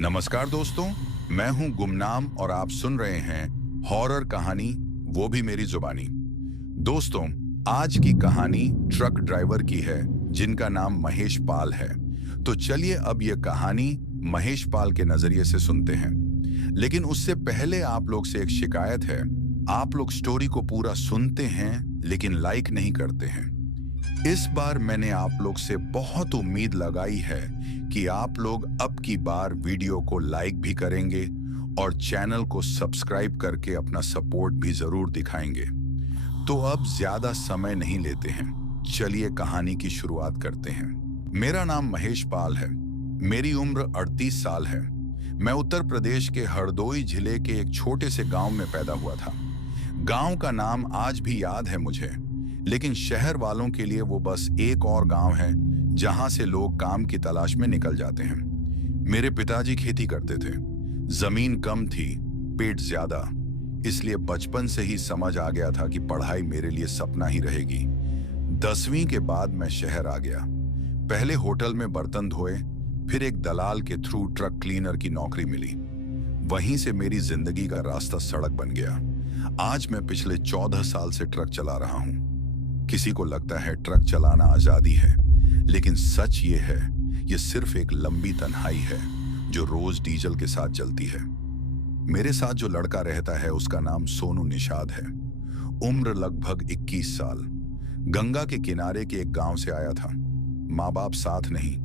नमस्कार दोस्तों, मैं हूं गुमनाम और आप सुन रहे हैं हॉरर कहानी, वो भी मेरी जुबानी। दोस्तों, आज की कहानी ट्रक ड्राइवर की है जिनका नाम महेश पाल है। तो चलिए अब ये कहानी महेश पाल के नजरिए से सुनते हैं। लेकिन उससे पहले आप लोग से एक शिकायत है। आप लोग स्टोरी को पूरा सुनते हैं लेकिन लाइक नहीं करते हैं। इस बार मैंने आप लोग से बहुत उम्मीद लगाई है कि आप लोग अब की बार वीडियो को लाइक भी करेंगे और चैनल को सब्सक्राइब करके अपना सपोर्ट भी जरूर दिखाएंगे। तो अब ज्यादा समय नहीं लेते हैं, चलिए कहानी की शुरुआत करते हैं। मेरा नाम महेश पाल है। मेरी उम्र 38 साल है। मैं उत्तर प्रदेश के हरदोई जिले के एक छोटे से गांव में पैदा हुआ था। गांव का नाम आज भी याद है मुझे, लेकिन शहर वालों के लिए वो बस एक और गांव है जहां से लोग काम की तलाश में निकल जाते हैं। मेरे पिताजी खेती करते थे। जमीन कम थी, पेट ज्यादा, इसलिए बचपन से ही समझ आ गया था कि पढ़ाई मेरे लिए सपना ही रहेगी। 10वीं के बाद मैं शहर आ गया। पहले होटल में बर्तन धोए, फिर एक दलाल के थ्रू ट्रक क्लीनर की नौकरी मिली। वहीं से मेरी जिंदगी का रास्ता सड़क बन गया। आज मैं पिछले 14 साल से ट्रक चला रहा हूं। किसी को लगता है ट्रक चलाना आजादी है, लेकिन सच ये है, ये सिर्फ एक लंबी तन्हाई है जो रोज डीजल के साथ चलती है। मेरे साथ जो लड़का रहता है उसका नाम सोनू निषाद है। उम्र लगभग 21 साल। गंगा के किनारे के एक गांव से आया था। माँ बाप साथ नहीं,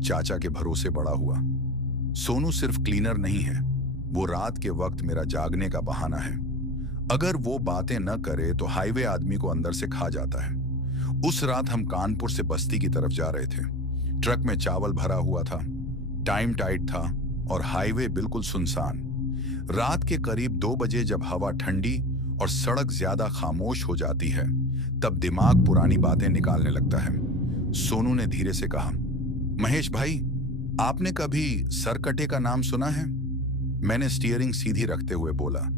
चाचा के भरोसे बड़ा हुआ। सोनू सिर्फ क्लीनर नहीं है, वो रात के वक्त मेरा जागने का बहाना है। अगर वो बातें न करे तो हाईवे आदमी को अंदर से खा जाता है। उस रात हम कानपुर से बस्ती की तरफ जा रहे थे। ट्रक में चावल भरा हुआ था, टाइम टाइट था और हाईवे बिल्कुल सुनसान। रात के करीब 2 बजे जब हवा ठंडी और सड़क ज्यादा खामोश हो जाती है, तब दिमाग पुरानी बातें निकालने लगता है। सोनू ने धीरे से कहा, महेश भाई, आपने कभी सरकटे का नाम सुना है? मैंने स्टीयरिंग सीधी रखते हुए बोला,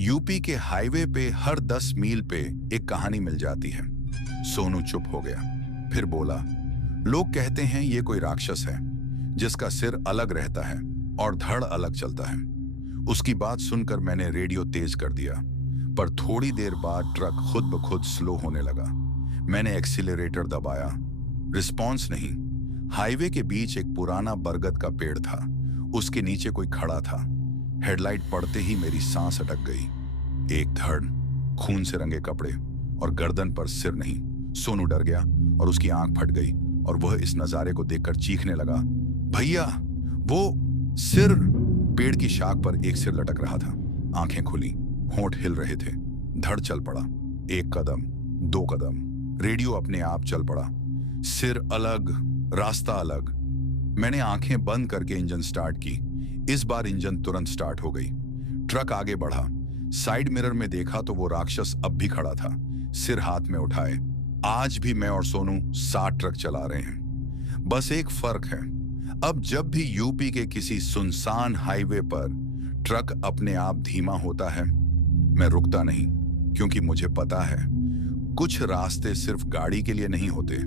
यूपी के हाईवे पे हर 10 मील पे एक कहानी मिल जाती है। सोनू चुप हो गया, फिर बोला, लोग कहते हैं ये कोई राक्षस है जिसका सिर अलग रहता है और धड़ अलग चलता है। उसकी बात सुनकर मैंने रेडियो तेज कर दिया, पर थोड़ी देर बाद ट्रक खुद ब खुद स्लो होने लगा। मैंने एक्सीलरेटर दबाया, रिस्पॉन्स नहीं। हाईवे के बीच एक पुराना बरगद का पेड़ था, उसके नीचे कोई खड़ा था। हेडलाइट पड़ते ही मेरी सांस अटक गई। एक धड़, खून से रंगे कपड़े और गर्दन पर सिर नहीं। सोनू डर गया और उसकी आंख फट गई और वह इस नजारे को देखकर चीखने लगा, भैया वो सिर! पेड़ की शाख पर एक सिर लटक रहा था। आंखें खुली, होंठ हिल रहे थे। धड़ चल पड़ा। 1 कदम, 2 कदम, रेडियो अपने आप चल पड़ा। सिर अलग, रास्ता अलग। मैंने आंखें बंद करके इंजन स्टार्ट की। इस बार इंजन तुरंत स्टार्ट हो गई। ट्रक आगे बढ़ा। साइड मिरर में देखा तो वो राक्षस अब भी खड़ा था, सिर हाथ में उठाए। आज भी मैं और सोनू 60 ट्रक चला रहे हैं। बस एक फर्क है, अब जब भी यूपी के किसी सुनसान हाईवे पर ट्रक अपने आप धीमा होता है, मैं रुकता नहीं, क्योंकि मुझे पता है कुछ रास्ते सिर्फ गाड़ी के लिए नहीं होते,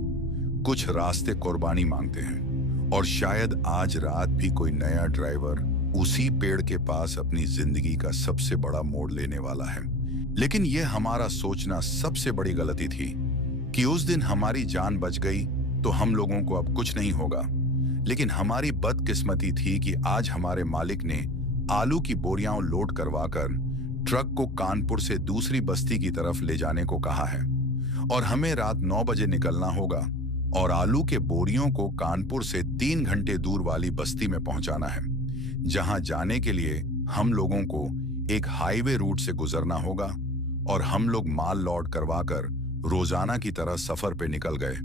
कुछ रास्ते कुर्बानी मांगते हैं। और शायद आज रात भी कोई नया ड्राइवर उसी पेड़ के पास अपनी जिंदगी का सबसे बड़ा मोड़ लेने वाला है। लेकिन यह हमारा सोचना सबसे बड़ी गलती थी कि उस दिन हमारी जान बच गई तो हम लोगों को अब कुछ नहीं होगा। लेकिन हमारी बदकिस्मती थी कि आज हमारे मालिक ने आलू की बोरियां लोड करवाकर ट्रक को कानपुर से दूसरी बस्ती की तरफ ले जाने को कहा है और हमें रात 9 बजे निकलना होगा और आलू के बोरियों को कानपुर से 3 घंटे दूर वाली बस्ती में पहुंचाना है, जहां जाने के लिए हम लोगों को एक हाईवे रूट से गुजरना होगा। और हम लोग माल लोड करवाकर रोजाना की तरह सफर पे निकल गए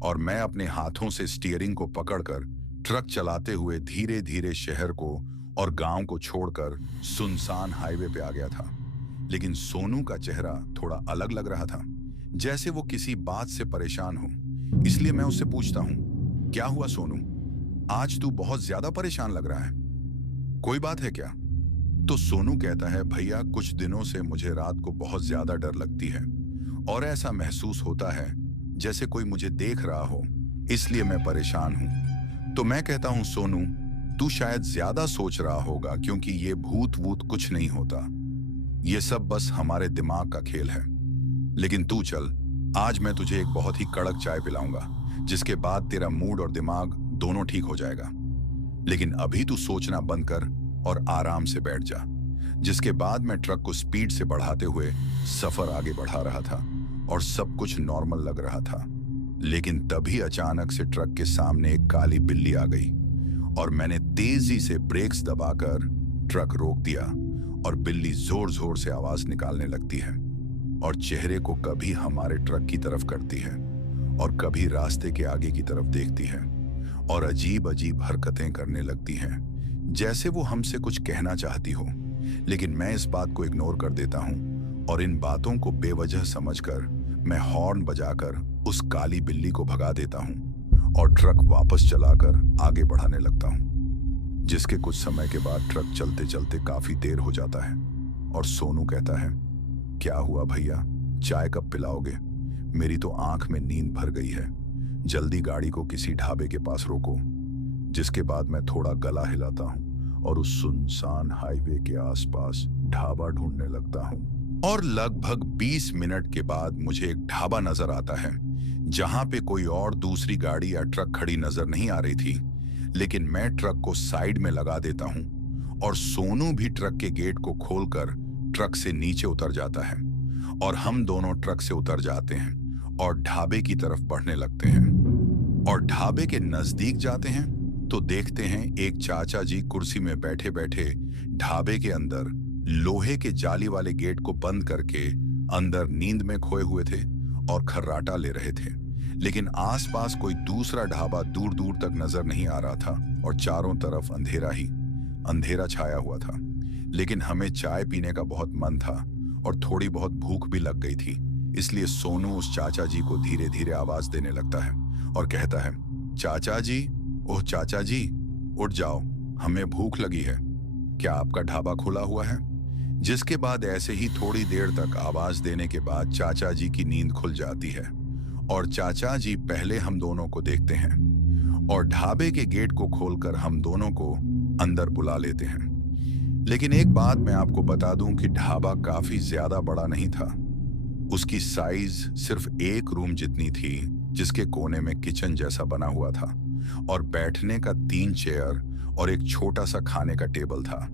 और मैं अपने हाथों से स्टीयरिंग को पकड़कर ट्रक चलाते हुए धीरे धीरे शहर को और गांव को छोड़कर सुनसान हाईवे पे आ गया था। लेकिन सोनू का चेहरा थोड़ा अलग लग रहा था, जैसे वो किसी बात से परेशान हो। इसलिए मैं उससे पूछता हूं, क्या हुआ सोनू? आज तू बहुत ज्यादा परेशान लग रहा है, कोई बात है क्या? तो सोनू कहता है, भैया कुछ दिनों से मुझे रात को बहुत ज्यादा डर लगती है और ऐसा महसूस होता है जैसे कोई मुझे देख रहा हो, इसलिए मैं परेशान हूं। तो मैं कहता हूं, सोनू तू शायद ज्यादा सोच रहा होगा क्योंकि ये भूत वूत कुछ नहीं होता, ये सब बस हमारे दिमाग का खेल है। लेकिन तू चल, आज मैं तुझे एक बहुत ही कड़क चाय पिलाऊंगा जिसके बाद तेरा मूड और दिमाग दोनों ठीक हो जाएगा। लेकिन अभी तू सोचना बंद कर और आराम से बैठ जा। जिसके बाद मैं ट्रक को स्पीड से बढ़ाते हुए सफर आगे बढ़ा रहा था और सब कुछ नॉर्मल लग रहा था। लेकिन तभी अचानक से ट्रक के सामने एक काली बिल्ली आ गई और मैंने तेजी से ब्रेक्स दबाकर ट्रक रोक दिया और बिल्ली जोर जोर से आवाज निकालने लगती है और चेहरे को कभी हमारे ट्रक की तरफ करती है और कभी रास्ते के आगे की तरफ देखती है और अजीब अजीब हरकतें करने लगती हैं, जैसे वो हमसे कुछ कहना चाहती हो। लेकिन मैं इस बात को इग्नोर कर देता हूँ और इन बातों को बेवजह समझकर मैं हॉर्न बजाकर उस काली बिल्ली को भगा देता हूँ और ट्रक वापस चलाकर आगे बढ़ाने लगता हूँ। जिसके कुछ समय के बाद ट्रक चलते चलते काफी देर हो जाता है और सोनू कहता है, क्या हुआ भैया, चाय कब पिलाओगे? मेरी तो आंख में नींद भर गई है, जल्दी गाड़ी को किसी ढाबे के पास रोको। जिसके बाद मैं थोड़ा गला हिलाता हूँ और उस सुनसान हाईवे के आसपास ढाबा ढूंढने लगता हूँ और लगभग 20 मिनट के बाद मुझे एक ढाबा नजर आता है जहां पे कोई और दूसरी गाड़ी या ट्रक खड़ी नजर नहीं आ रही थी। लेकिन मैं ट्रक को साइड में लगा देता हूं और सोनू भी ट्रक के गेट को खोलकर ट्रक से नीचे उतर जाता है और हम दोनों ट्रक से उतर जाते हैं और ढाबे की तरफ बढ़ने लगते हैं। और ढाबे के नजदीक जाते हैं तो देखते हैं एक चाचा जी कुर्सी में बैठे बैठे ढाबे के अंदर लोहे के जाली वाले गेट को बंद करके अंदर नींद में खोए हुए थे और खर्राटा ले रहे थे। लेकिन आसपास कोई दूसरा ढाबा दूर दूर तक नजर नहीं आ रहा था और चारों तरफ अंधेरा ही अंधेरा छाया हुआ था। लेकिन हमें चाय पीने का बहुत मन था और थोड़ी बहुत भूख भी लग गई थी, इसलिए सोनू उस चाचा जी को धीरे धीरे आवाज देने लगता है और कहता है, चाचा जी, ओह चाचा जी, उठ जाओ, हमें भूख लगी है, क्या आपका ढाबा खुला हुआ है? जिसके बाद ऐसे ही थोड़ी देर तक आवाज देने के बाद चाचा जी की नींद खुल जाती है और चाचा जी पहले हम दोनों को देखते हैं और ढाबे के गेट को खोलकर हम दोनों को अंदर बुला लेते हैं। लेकिन एक बात मैं आपको बता दूं कि ढाबा काफी ज्यादा बड़ा नहीं था। उसकी साइज सिर्फ एक रूम जितनी थी, जिसके कोने में किचन जैसा बना हुआ था और बैठने का 3 चेयर और एक छोटा सा खाने का टेबल था।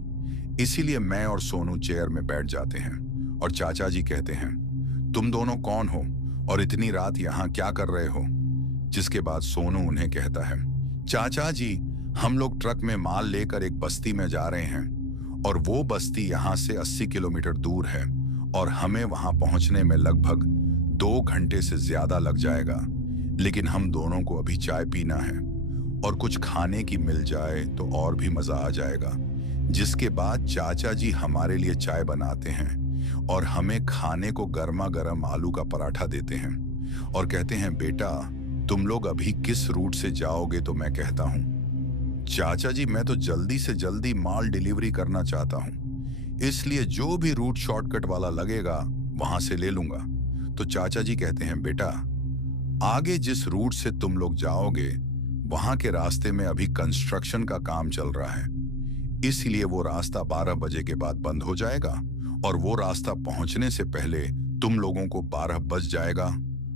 इसीलिए मैं और सोनू चेयर में बैठ जाते हैं और चाचा जी कहते हैं, तुम दोनों कौन हो और इतनी रात यहाँ क्या कर रहे हो? जिसके बाद सोनू उन्हें कहता है, चाचा जी, हम लोग ट्रक में माल लेकर एक बस्ती में जा रहे हैं और वो बस्ती यहाँ से 80 किलोमीटर दूर है और हमें वहां पहुंचने में लगभग 2 घंटे से ज्यादा लग जाएगा। लेकिन हम दोनों को अभी चाय पीना है और कुछ खाने की मिल जाए तो और भी मजा आ जाएगा। जिसके बाद चाचा जी हमारे लिए चाय बनाते हैं और हमें खाने को गर्मा गर्म आलू का पराठा देते हैं और कहते हैं, बेटा तुम लोग अभी किस रूट से जाओगे? तो मैं कहता हूँ, चाचा जी मैं तो जल्दी से जल्दी माल डिलीवरी करना चाहता हूँ, इसलिए जो भी रूट शॉर्टकट वाला लगेगा वहां से ले लूंगा। तो चाचा जी कहते हैं, बेटा आगे जिस रूट से तुम लोग जाओगे वहां के रास्ते में अभी कंस्ट्रक्शन का काम चल रहा है, इसलिए वो रास्ता 12 बजे के बाद बंद हो जाएगा और वो रास्ता पहुंचने से पहले तुम लोगों को 12 बज जाएगा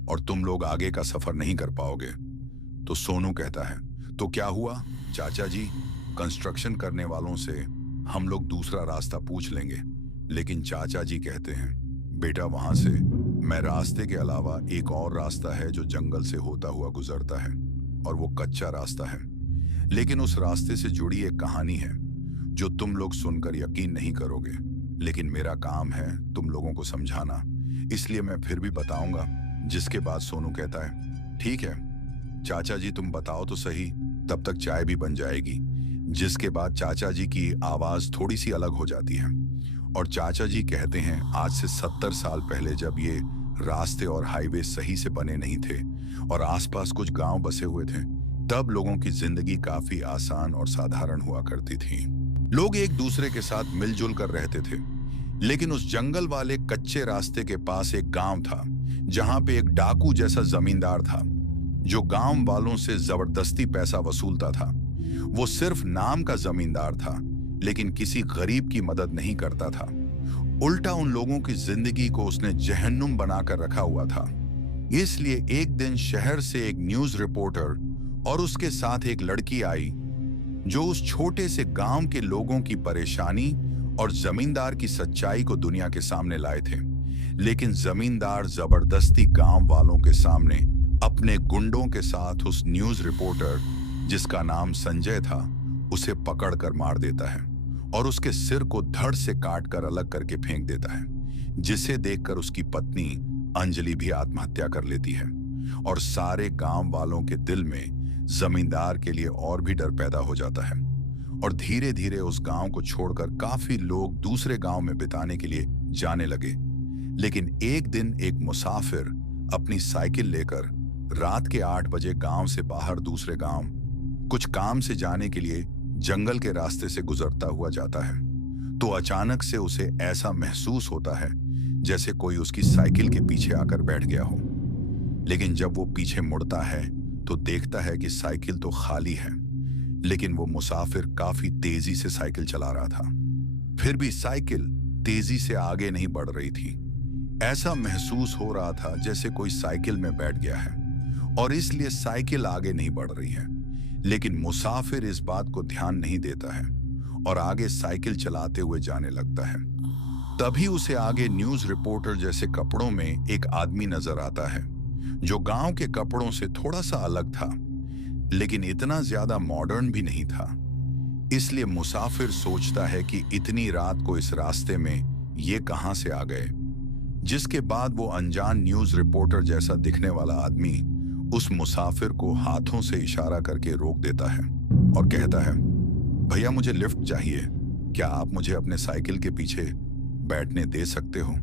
और तुम लोग आगे का सफर नहीं कर पाओगे। तो सोनू कहता है, तो क्या हुआ चाचा जी, कंस्ट्रक्शन करने वालों से हम लोग दूसरा रास्ता पूछ लेंगे। लेकिन चाचा जी कहते हैं, बेटा वहां से मैं रास्ते के अलावा एक और रास्ता है जो जंगल से होता हुआ गुजरता है और वो कच्चा रास्ता है, लेकिन उस रास्ते से जुड़ी एक कहानी है जो तुम लोग सुनकर यकीन नहीं करोगे, लेकिन मेरा काम है तुम लोगों को समझाना, इसलिए मैं फिर भी बताऊंगा। जिसके बाद सोनू कहता है, ठीक है चाचा जी तुम बताओ तो सही, तब तक चाय भी बन जाएगी। जिसके बाद चाचा जी की आवाज थोड़ी सी अलग हो जाती है और चाचा जी कहते हैं, आज से 70 साल पहले जब ये रास्ते और हाईवे सही से बने नहीं थे और आसपास कुछ गांव बसे हुए थे, तब लोगों की जिंदगी काफी आसान और साधारण हुआ करती थी। लोग एक दूसरे के साथ मिलजुल कर रहते थे। लेकिन उस जंगल वाले कच्चे रास्ते के पास एक गांव था जहां पे एक डाकू जैसा जमींदार था जो गांव वालों से जबरदस्ती पैसा वसूलता था। वो सिर्फ नाम का जमींदार था, लेकिन किसी गरीब की मदद नहीं करता था। उल्टा उन लोगों की जिंदगी को उसने जहन्नुम बनाकर रखा हुआ था। इसलिए एक दिन शहर से एक न्यूज रिपोर्टर और उसके साथ एक लड़की आई, जो उस छोटे से गांव के लोगों की परेशानी और जमींदार की सच्चाई को दुनिया के सामने लाए थे। लेकिन जमींदार जबरदस्ती गांव वालों के सामने अपने गुंडों के साथ उस न्यूज रिपोर्टर, जिसका नाम संजय था, उसे पकड़कर मार देता है और उसके सिर को धड़ से काटकर अलग करके फेंक देता है, जिसे देखकर उसकी पत्नी अंजलि भी आत्महत्या कर लेती है। और सारे गांव वालों के दिल में जमींदार के लिए और भी डर पैदा हो जाता है और धीरे धीरे उस गांव को छोड़कर काफी लोग दूसरे गांव में बिताने के लिए जाने लगे। लेकिन एक दिन एक मुसाफिर अपनी साइकिल लेकर रात के 8 बजे गांव से बाहर दूसरे गांव कुछ काम से जाने के लिए जंगल के रास्ते से गुजरता हुआ जाता है, तो अचानक से उसे ऐसा महसूस होता है जैसे कोई उसकी साइकिल के पीछे आकर बैठ गया हो। लेकिन जब वो पीछे मुड़ता है तो देखता है कि साइकिल तो खाली है, लेकिन वो मुसाफिर काफी तेजी से साइकिल चला रहा था। फिर भी साइकिल तेजी से आगे नहीं बढ़ रही थी। ऐसा महसूस हो रहा था जैसे कोई साइकिल में बैठ गया है और इसलिए साइकिल आगे नहीं बढ़ रही है। लेकिन मुसाफिर इस बात को ध्यान नहीं देता है और आगे साइकिल चलाते हुए जाने लगता है। तभी उसे आगे न्यूज रिपोर्टर जैसे कपड़ों में एक आदमी नजर आता है, जो गांव के कपड़ों से थोड़ा सा अलग था, लेकिन इतना ज्यादा मॉडर्न भी नहीं था। इसलिए मुसाफिर सोचता है कि इतनी रात को इस रास्ते में ये कहां से आ गए। जिसके बाद वो अनजान न्यूज रिपोर्टर जैसा दिखने वाला आदमी उस मुसाफिर को हाथों से इशारा करके रोक देता है और कहता है, भैया मुझे लिफ्ट चाहिए, क्या आप मुझे अपने साइकिल के पीछे बैठने दे सकते हो,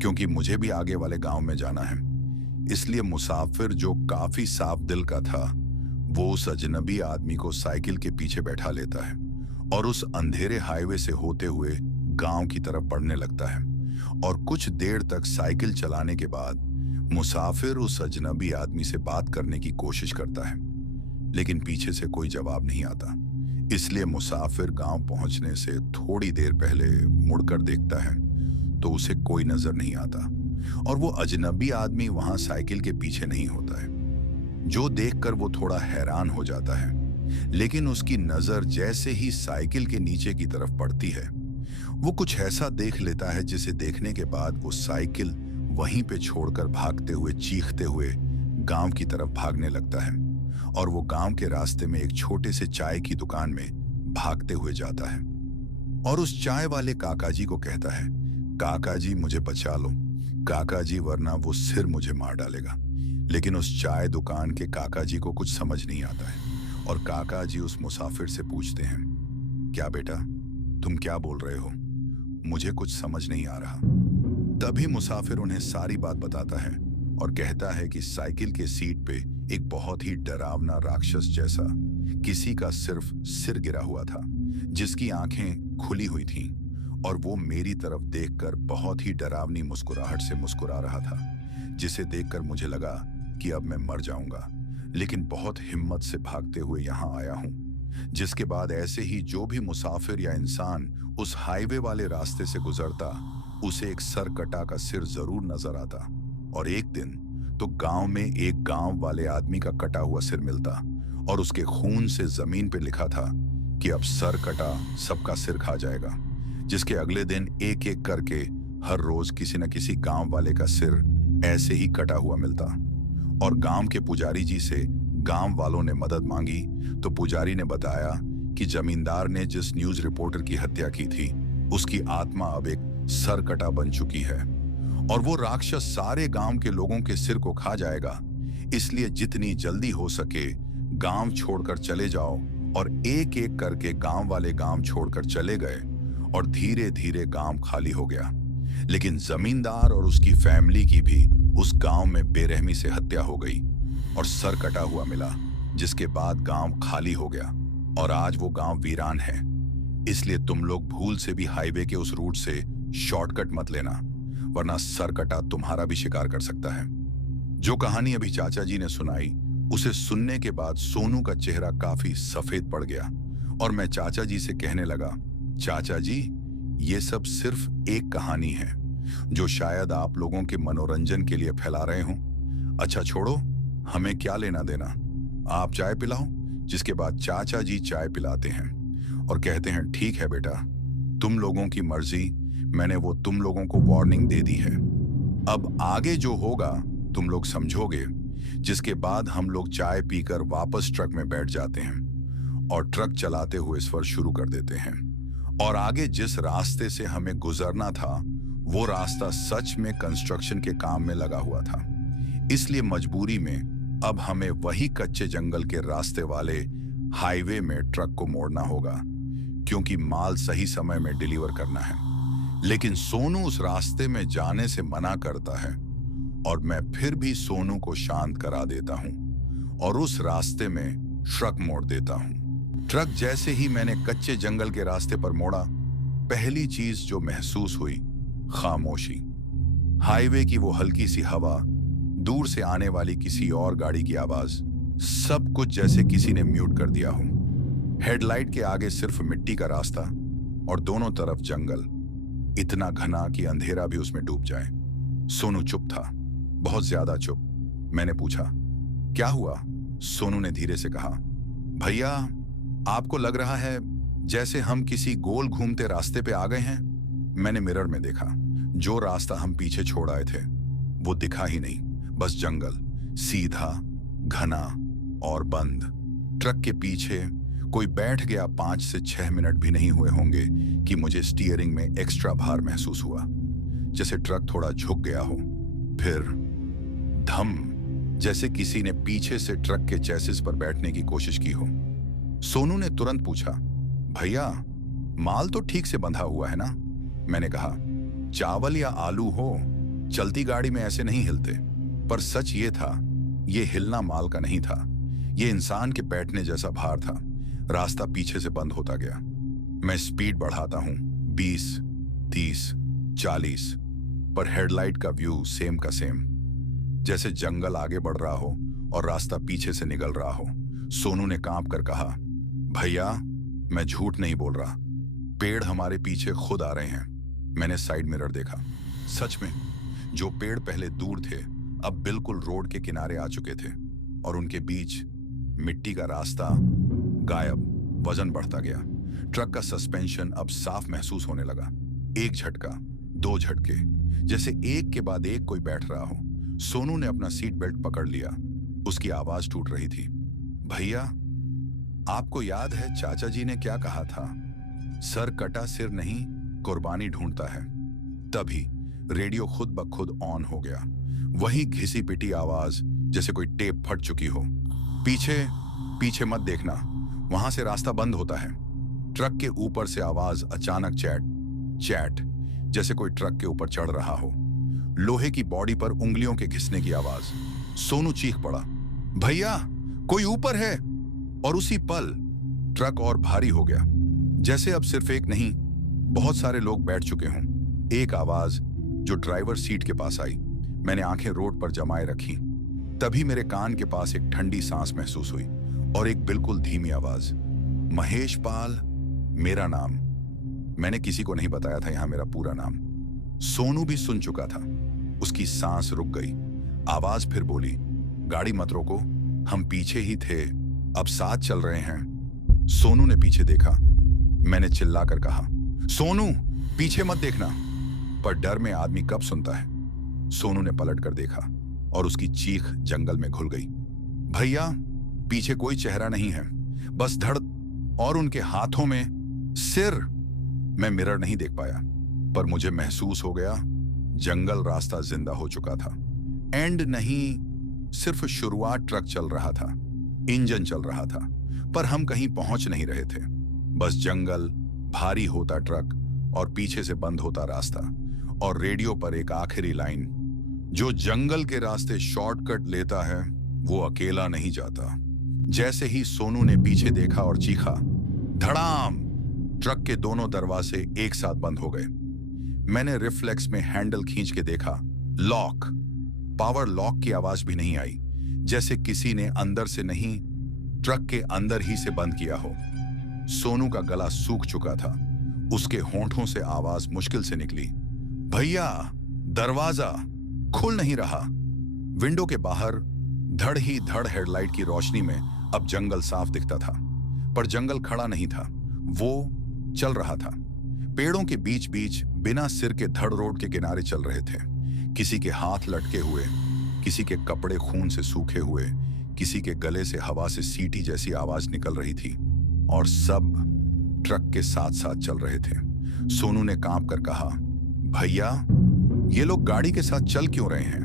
क्योंकि मुझे भी आगे वाले गांव में जाना है। इसलिए मुसाफिर, जो काफी साफ दिल का था, वो उस अजनबी आदमी को साइकिल के पीछे बैठा लेता है और उस अंधेरे हाईवे से होते हुए गांव की तरफ बढ़ने लगता है। और कुछ देर तक साइकिल चलाने के बाद मुसाफिर उस अजनबी आदमी से बात करने की कोशिश करता है, लेकिन पीछे से कोई जवाब नहीं आता। इसलिए मुसाफिर गांव पहुंचने से थोड़ी देर पहले मुड़कर देखता है तो उसे कोई नजर नहीं आता और वो अजनबी आदमी वहां साइकिल के पीछे नहीं होता है, जो देखकर वो थोड़ा हैरान हो जाता है। लेकिन उसकी नजर जैसे ही साइकिल के नीचे की तरफ पड़ती है, वो कुछ ऐसा देख लेता है जिसे देखने के बाद वो साइकिल वहीं पे छोड़कर भागते हुए, चीखते हुए गांव की तरफ भागने लगता है और वो गांव के रास्ते में एक छोटे से चाय की दुकान में भागते हुए जाता है और उस चाय वाले काका जी को कहता है, काका जी मुझे बचा लो, काका जी, वरना वो सिर मुझे मार डालेगा। लेकिन उस चाय दुकान के काका जी को कुछ समझ नहीं आता है और काका जी उस मुसाफिर से पूछते हैं, क्या बेटा, तुम क्या बोल रहे हो, मुझे कुछ समझ नहीं आ रहा। तभी मुसाफिर उन्हें सारी बात बताता है और कहता है कि साइकिल के सीट पे एक बहुत ही डरावना राक्षस जैसा किसी का सिर्फ सिर गिरा हुआ था, जिसकी आंखें खुली हुई थीं और वो मेरी तरफ देखकर बहुत ही डरावनी मुस्कुराहट से मुस्कुरा रहा था, जिसे देखकर मुझे लगा कि अब मैं मर जाऊंगा, लेकिन बहुत हिम्मत से भागते हुए यहाँ आया हूँ। जिसके बाद ऐसे ही जो भी मुसाफिर या इंसान उस हाईवे वाले रास्ते से गुजरता, उसे एक सर कटा का सिर जरूर नजर आता। और एक दिन तो गांव में एक गांव वाले आदमी का कटा हुआ सिर मिलता और उसके खून से जमीन पे लिखा था कि अब सर कटा सबका सिर खा जाएगा। जिसके अगले दिन एक एक करके हर रोज किसी न किसी गांव वाले का सिर ऐसे ही कटा हुआ मिलता और गांव के पुजारी जी से गांव वालों ने मदद मांगी तो पुजारी ने बताया कि जमींदार ने जिस न्यूज रिपोर्टर की हत्या की थी, उसकी आत्मा अब एक सर कटा बन चुकी है और वो राक्षस सारे गांव के लोगों के सिर को खा जाएगा। इसलिए जितनी जल्दी हो सके गांव छोड़कर चले जाओ। और एक एक करके गांव वाले गांव छोड़कर चले गए और धीरे धीरे गांव खाली हो गया। लेकिन जमींदार और उसकी फैमिली की भी उस गांव में बेरहमी से हत्या हो गई और सर कटा हुआ मिला, जिसके बाद गांव खाली हो गया और आज वो गांव वीरान है। इसलिए तुम लोग भूल से भी हाईवे के उस रूट से शॉर्टकट मत लेना, वरना सर कटा तुम्हारा भी शिकार कर सकता है। जो कहानी अभी चाचा जी ने सुनाई, उसे सुनने के बाद सोनू का चेहरा काफी सफेद पड़ गया और मैं चाचा जी से कहने लगा, चाचा जी, ये सब सिर्फ एक कहानी है जो शायद आप लोगों के मनोरंजन के लिए फैला रहे हों। अच्छा छोड़ो, हमें क्या लेना देना, आप चाय पिलाओ। जिसके बाद चाचा जी चाय पिलाते हैं और कहते हैं, ठीक है बेटा, तुम लोगों की मर्जी, मैंने वो तुम लोगों को वार्निंग दे दी है, अब आगे जो होगा तुम लोग समझोगे। जिसके बाद हम लोग चाय पीकर वापस ट्रक में बैठ जाते हैं और ट्रक चलाते हुए सफर शुरू कर देते हैं। और आगे जिस रास्ते से हमें गुजरना था वो रास्ता सच में कंस्ट्रक्शन के काम में लगा हुआ था, इसलिए मजबूरी में अब हमें वही कच्चे जंगल के रास्ते वाले हाईवे में ट्रक को मोड़ना होगा, क्योंकि माल सही समय में डिलीवर करना है। लेकिन सोनू उस रास्ते में जाने से मना करता है और मैं फिर भी सोनू को शांत करा देता हूं और उस रास्ते में ट्रक मोड़ देता हूं। ट्रक जैसे ही मैंने कच्चे जंगल के रास्ते पर मोड़ा, पहली चीज जो महसूस हुई, खामोशी। हाईवे की वो हल्की सी हवा, दूर से आने वाली किसी और गाड़ी की आवाज, सब कुछ जैसे किसी ने म्यूट कर दिया हो। हेडलाइट के आगे सिर्फ मिट्टी का रास्ता और दोनों तरफ जंगल, इतना घना कि अंधेरा भी उसमें डूब जाए। सोनू चुप था, बहुत ज्यादा चुप। मैंने पूछा, क्या हुआ? सोनू ने धीरे से कहा, भैया, आपको लग रहा है जैसे हम किसी गोल घूमते रास्ते पे आ गए हैं। मैंने मिरर में देखा, जो रास्ता हम पीछे छोड़ आए थे वो दिखा ही नहीं, बस जंगल, सीधा, घना और बंद। ट्रक के पीछे कोई बैठ गया। 5 से 6 मिनट भी नहीं हुए होंगे कि मुझे स्टीयरिंग में एक्स्ट्रा भार महसूस हुआ, जैसे ट्रक थोड़ा झुक गया हो। फिर धम, जैसे किसी ने पीछे से ट्रक के चेसिस पर बैठने की कोशिश की हो। सोनू ने तुरंत पूछा, भैया, माल तो ठीक से बंधा हुआ है ना? मैंने कहा, चावल या आलू हो, चलती गाड़ी में ऐसे नहीं हिलते। पर सच ये था, ये हिलना माल का नहीं था, ये इंसान के बैठने जैसा भार था। रास्ता पीछे से बंद होता गया। मैं स्पीड बढ़ाता हूं, 20, 30, 40, पर हेडलाइट का व्यू सेम का सेम, जैसे जंगल आगे बढ़ रहा हो और रास्ता पीछे से निकल रहा हो। सोनू ने कांप कर कहा, भैया, मैं झूठ नहीं बोल रहा, पेड़ हमारे पीछे खुद आ रहे हैं। मैंने साइड मिरर देखा, सच में जो पेड़ पहले दूर थे अब बिल्कुल रोड के किनारे आ चुके थे और उनके बीच मिट्टी का रास्ता गायब। वजन बढ़ता गया। ट्रक का सस्पेंशन अब साफ महसूस होने लगा। एक झटका, 2 झटके, जैसे एक के बाद एक कोई बैठ रहा हो। सोनू ने अपना सीट बेल्ट पकड़ लिया, उसकी आवाज टूट रही थी, भैया, आपको याद है चाचा जी ने क्या कहा था? सर कटा सिर नहीं, कुर्बानी ढूंढता है। तभी रेडियो खुद ब खुद ऑन हो गया। वही घिसी पिटी आवाज, जैसे कोई टेप फट चुकी हो। पीछे पीछे मत देखना, वहां से रास्ता बंद होता है। ट्रक के ऊपर से आवाज अचानक चैट, जैसे कोई ट्रक के ऊपर चढ़ रहा हो। लोहे की बॉडी पर उंगलियों के घिसने की आवाज। सोनू चीख पड़ा, भैया, कोई ऊपर है। और उसी पल ट्रक और भारी हो गया, जैसे अब सिर्फ एक नहीं, बहुत सारे लोग बैठ चुके हों। एक आवाज जो ड्राइवर सीट के पास आई। मैंने आंखें रोड पर जमाए रखी। तभी मेरे कान के पास एक ठंडी सांस महसूस हुई और एक बिल्कुल धीमी आवाज, महेश पाल, मेरा नाम। मैंने किसी को नहीं बताया था यहां मेरा पूरा नाम। सोनू भी सुन चुका था। उसकी सांस रुक गई। आवाज फिर बोली, गाड़ी मत रोको, हम पीछे ही थे, अब साथ चल रहे हैं। सोनू ने पीछे देखा। मैंने चिल्लाकर कहा, सोनू, पीछे मत देखना। पर डर में आदमी कब सुनता है। सोनू ने पलट कर देखा और उसकी चीख जंगल में घुल गई। भैया, पीछे कोई चेहरा नहीं है, बस धड़ और उनके हाथों में सिर। मैं मिरर नहीं देख पाया, पर मुझे महसूस हो गया जंगल रास्ता जिंदा हो चुका था। एंड नहीं, सिर्फ शुरुआत। ट्रक चल रहा था, इंजन चल रहा था, पर हम कहीं पहुंच नहीं रहे थे। बस जंगल, भारी होता ट्रक और पीछे से बंद होता रास्ता, और रेडियो पर एक आखिरी लाइन, जो जंगल के रास्ते शॉर्टकट लेता है वो अकेला नहीं जाता। जैसे ही सोनू ने पीछे देखा और चीखा, धड़ाम, ट्रक के दोनों दरवाजे एक साथ बंद हो गए। मैंने रिफ्लेक्स में हैंडल खींच के देखा, लॉक। पावर लॉक की आवाज भी नहीं आई, जैसे किसी ने अंदर से नहीं, ट्रक के अंदर ही से बंद किया हो। सोनू का गला सूख चुका था। उसके होंठों से आवाज मुश्किल से निकली, भैया दरवाजा खुल नहीं रहा। विंडो के बाहर धड़ ही धड़ हेडलाइट की रोशनी में अब जंगल साफ दिखता था, पर जंगल खड़ा नहीं था, वो चल रहा था। पेड़ों के बीच बीच बिना सिर के धड़ रोड के किनारे चल रहे थे। किसी के हाथ लटके हुए, किसी के कपड़े खून से सूखे हुए, किसी के गले से हवा से सीटी जैसी आवाज निकल रही थी, और सब ट्रक के साथ साथ चल रहे थे। सोनू ने कांप कर कहा, भैया ये लोग गाड़ी के साथ चल क्यों रहे हैं?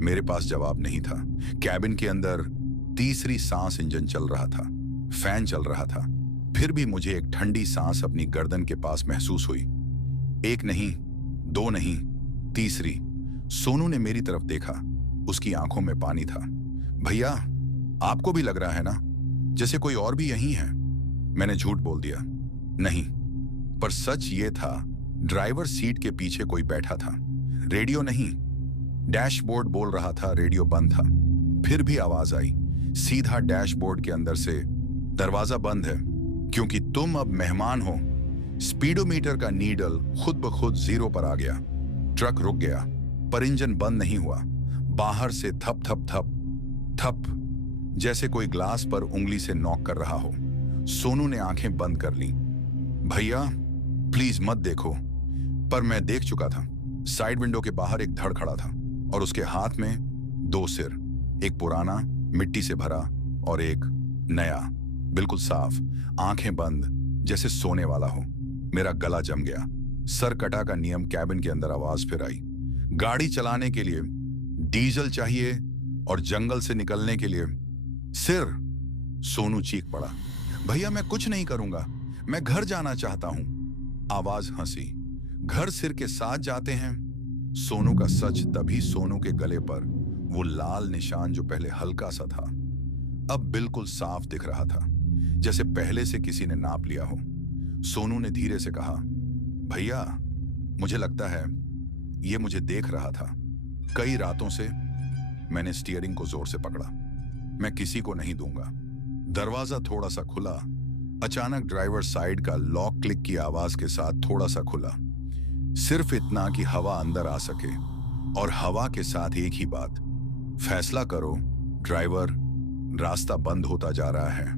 मेरे पास जवाब नहीं था। कैबिन के अंदर तीसरी सांस इंजन चल रहा था, फैन चल रहा था, फिर भी मुझे एक ठंडी सांस अपनी गर्दन के पास महसूस हुई। एक नहीं, दो नहीं, तीसरी। सोनू ने मेरी तरफ देखा, उसकी आंखों में पानी था। भैया आपको भी लग रहा है ना जैसे कोई और भी यहीं है? मैंने झूठ बोल दिया, नहीं, पर सच ये था, ड्राइवर सीट के पीछे कोई बैठा था। रेडियो नहीं, डैशबोर्ड बोल रहा था, रेडियो बंद था। फिर भी आवाज आई सीधा डैशबोर्ड के अंदर से, दरवाजा बंद है क्योंकि तुम अब मेहमान हो। स्पीडोमीटर का नीडल खुद ब खुद 0 पर आ गया। ट्रक रुक गया, पर इंजन बंद नहीं हुआ। बाहर से थप थप थप थप, जैसे कोई ग्लास पर उंगली से नॉक कर रहा हो। सोनू ने आंखें बंद कर ली। भैया प्लीज मत देखो। पर मैं देख चुका था। साइड विंडो के बाहर एक धड़ खड़ा था, और उसके हाथ में 2 सिर, एक पुराना मिट्टी से भरा और एक नया, बिल्कुल साफ, आंखें बंद, जैसे सोने वाला हो। मेरा गला जम गया। सर कटा का नियम कैबिन के अंदर आवाज फिर आई, गाड़ी चलाने के लिए डीजल चाहिए और जंगल से निकलने के लिए सिर। सोनू चीख पड़ा, भैया मैं कुछ नहीं करूंगा, मैं घर जाना चाहता हूं। आवाज हंसी, घर सिर के साथ जाते हैं। सोनू का सच तभी सोनू के गले पर वो लाल निशान जो पहले हल्का सा था, अब बिल्कुल साफ दिख रहा था, जैसे पहले से किसी ने नाप लिया हो। सोनू ने धीरे से कहा, भैया मुझे लगता है ये मुझे देख रहा था। कई रातों से। मैंने स्टीयरिंग को जोर से पकड़ा, मैं किसी को नहीं दूंगा। दरवाजा थोड़ा सा खुला। अचानक ड्राइवर साइड का लॉक क्लिक की आवाज के साथ थोड़ा सा खुला, सिर्फ इतना कि हवा अंदर आ सके, और हवा के साथ एक ही बात, फैसला करो ड्राइवर, रास्ता बंद होता जा रहा है।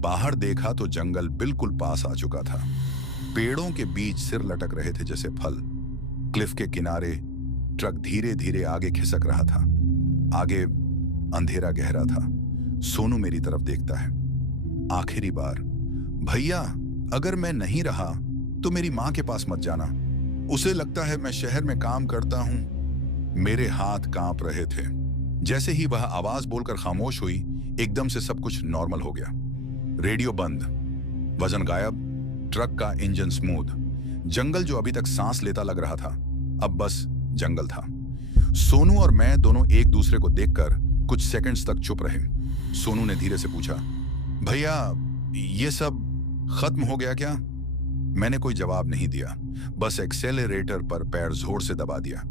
बाहर देखा तो जंगल बिल्कुल पास आ चुका था। पेड़ों के बीच सिर लटक रहे थे जैसे फल। क्लिफ के किनारे ट्रक धीरे धीरे आगे खिसक रहा था। आगे अंधेरा गहरा था। सोनू मेरी तरफ देखता है, आखिरी बार, भैया अगर मैं नहीं रहा तो मेरी मां के पास मत जाना, उसे लगता है मैं शहर में काम करता हूं। मेरे हाथ कांप रहे थे। जैसे ही वह आवाज बोलकर खामोश हुई, एकदम से सब कुछ नॉर्मल हो गया। रेडियो बंद, वजन गायब, ट्रक का इंजन स्मूथ। जंगल जो अभी तक सांस लेता लग रहा था, अब बस जंगल था। सोनू और मैं दोनों एक दूसरे को देखकर कुछ सेकंड्स तक चुप रहे। सोनू ने धीरे से पूछा, भैया ये सब खत्म हो गया क्या? मैंने कोई जवाब नहीं दिया, बस एक्सेलरेटर पर पैर जोर से दबा दिया।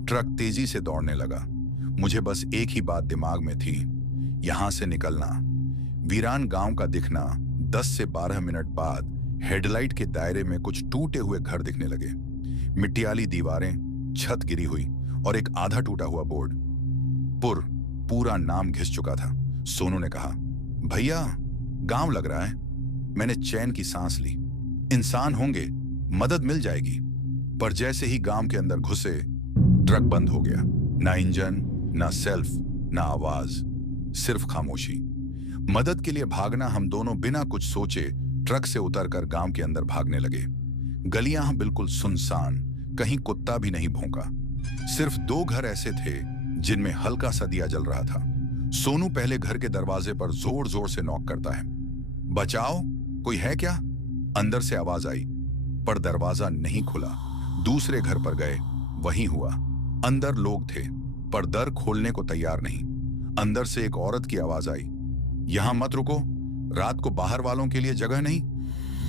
ट्रक तेजी से दौड़ने लगा। मुझे बस एक ही बात दिमाग में थी, यहां से निकलना। वीरान गांव का दिखना। 10 से 12 मिनट बाद हेडलाइट के दायरे में कुछ टूटे हुए घर दिखने लगे। मिट्टियाली दीवारें, छत गिरी हुई और एक आधा टूटा हुआ बोर्ड। पूरा नाम घिस चुका था। सोनू ने कहा, भैया गांव लग रहा है। मैंने चैन की सांस ली। इंसान होंगे, मदद मिल जाएगी। पर जैसे ही गांव के अंदर घुसे, ट्रक बंद हो गया। ना इंजन, ना सेल्फ, ना आवाज, सिर्फ खामोशी। मदद के लिए भागना, हम दोनों बिना कुछ सोचे ट्रक से उतरकर गांव के अंदर भागने लगे। गलियां बिल्कुल सुनसान, कहीं कुत्ता भी नहीं भौंका। सिर्फ 2 घर ऐसे थे जिनमें हल्का सा दिया जल रहा था। सोनू पहले घर के दरवाजे पर जोर जोर से नॉक करता है, बचाओ, कोई है क्या? अंदर से आवाज आई, पर दरवाजा नहीं खुला। दूसरे घर पर गए, वही हुआ। अंदर लोग थे, पर दर खोलने को तैयार नहीं। अंदर से एक औरत की आवाज आई, यहां मत रुको, रात को बाहर वालों के लिए जगह नहीं।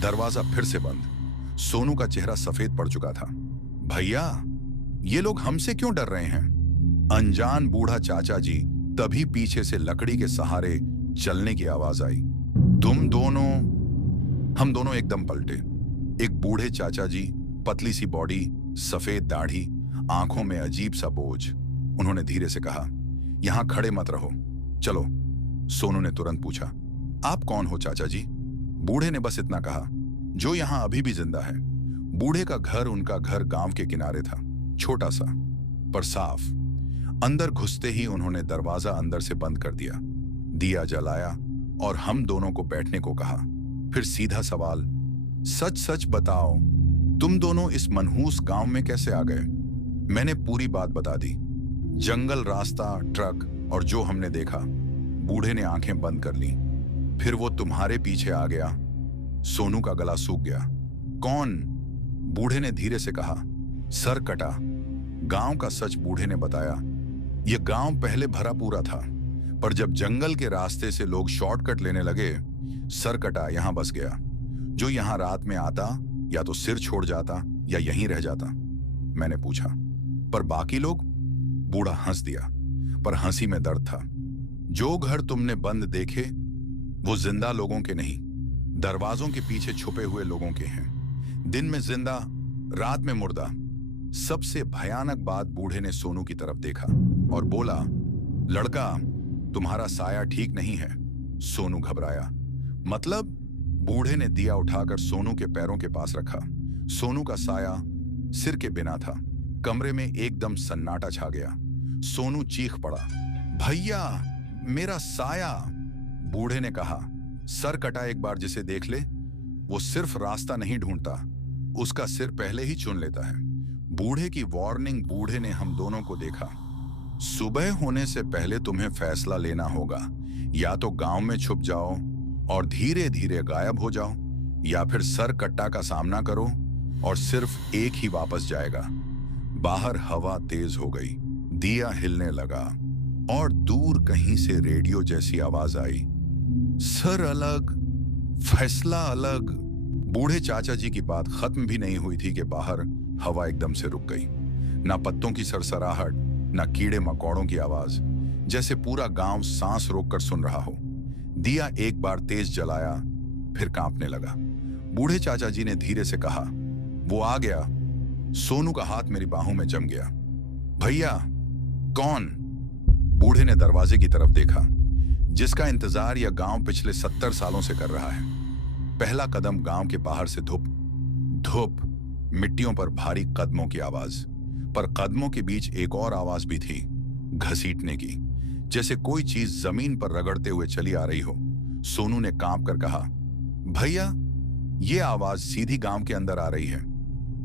दरवाजा फिर से बंद। सोनू का चेहरा सफेद पड़ चुका था। भैया ये लोग हमसे क्यों डर रहे हैं? अनजान बूढ़ा चाचा जी। तभी पीछे से लकड़ी के सहारे चलने की आवाज आई। तुम दोनों? हम दोनों एकदम पलटे। एक बूढ़े चाचा जी, पतली सी बॉडी, सफेद दाढ़ी, आंखों में अजीब सा बोझ। उन्होंने धीरे से कहा, यहां खड़े मत रहो, चलो। सोनू ने तुरंत पूछा, आप कौन हो चाचा जी? बूढ़े ने बस इतना कहा, जो यहां अभी भी जिंदा है। बूढ़े का घर, उनका घर गांव के किनारे था, छोटा सा पर साफ। अंदर घुसते ही उन्होंने दरवाजा अंदर से बंद कर दिया, दिया जलाया और हम दोनों को बैठने को कहा। फिर सीधा सवाल, सच सच बताओ, तुम दोनों इस मनहूस गांव में कैसे आ गए? मैंने पूरी बात बता दी, जंगल, रास्ता, ट्रक और जो हमने देखा। बूढ़े ने आंखें बंद कर ली। फिर वो तुम्हारे पीछे आ गया। सोनू का गला सूख गया। कौन? बूढ़े ने धीरे से कहा, सर कटा। गांव का सच बूढ़े ने बताया। यह गांव पहले भरा पूरा था, पर जब जंगल के रास्ते से लोग शॉर्टकट लेने लगे, सर कटा यहां बस गया। जो यहां रात में आता या तो सिर छोड़ जाता या यहीं रह जाता। मैंने पूछा, पर बाकी लोग? बूढ़ा हंस दिया, पर हंसी में दर्द था। जो घर तुमने बंद देखे वो जिंदा लोगों के नहीं, दरवाजों के पीछे छुपे हुए लोगों के हैं। दिन में जिंदा, रात में मुर्दा। सबसे भयानक बात, बूढ़े ने सोनू की तरफ देखा और बोला, लड़का, तुम्हारा साया ठीक नहीं है। सोनू घबराया। मतलब? बूढ़े ने दिया उठाकर सोनू के पैरों के पास रखा। सोनू का साया सिर के बिना था। कमरे में एकदम सन्नाटा छा गया। सोनू चीख पड़ा, भैया, मेरा साया! बूढ़े ने कहा, सर कटा एक बार जिसे देख ले, वो सिर्फ रास्ता नहीं ढूंढता, उसका सिर पहले ही चुन लेता है। बूढ़े की वार्निंग। बूढ़े ने हम दोनों को देखा। सुबह होने से पहले तुम्हें फैसला लेना होगा, या तो गांव में छुप जाओ और धीरे धीरे गायब हो जाओ, या फिर सर कट्टा का सामना करो और सिर्फ एक ही वापस जाएगा। बाहर हवा तेज हो गई, दिया हिलने लगा और दूर कहीं से रेडियो जैसी आवाज आई, सर अलग, फैसला अलग। बूढ़े चाचा जी की बात खत्म भी नहीं हुई थी कि बाहर हवा एकदम से रुक गई। ना पत्तों की सरसराहट, ना कीड़े मकोड़ों की आवाज, जैसे पूरा गांव सांस रोककर सुन रहा हो। दिया एक बार तेज जलाया, फिर कांपने लगा। बूढ़े चाचा जी ने धीरे से कहा, वो आ गया। सोनू का हाथ मेरी बाहों में जम गया। भैया, कौन? बूढ़े ने दरवाजे की तरफ देखा, जिसका इंतजार यह गांव पिछले 70 सालों से कर रहा है। पहला कदम, गांव के बाहर से धुप धुप, मिट्टियों पर भारी कदमों की आवाज। पर कदमों के बीच एक और आवाज भी थी, घसीटने की, जैसे कोई चीज जमीन पर रगड़ते हुए चली आ रही हो। सोनू ने कांप कर कहा, भैया, ये आवाज सीधी गांव के अंदर आ रही है।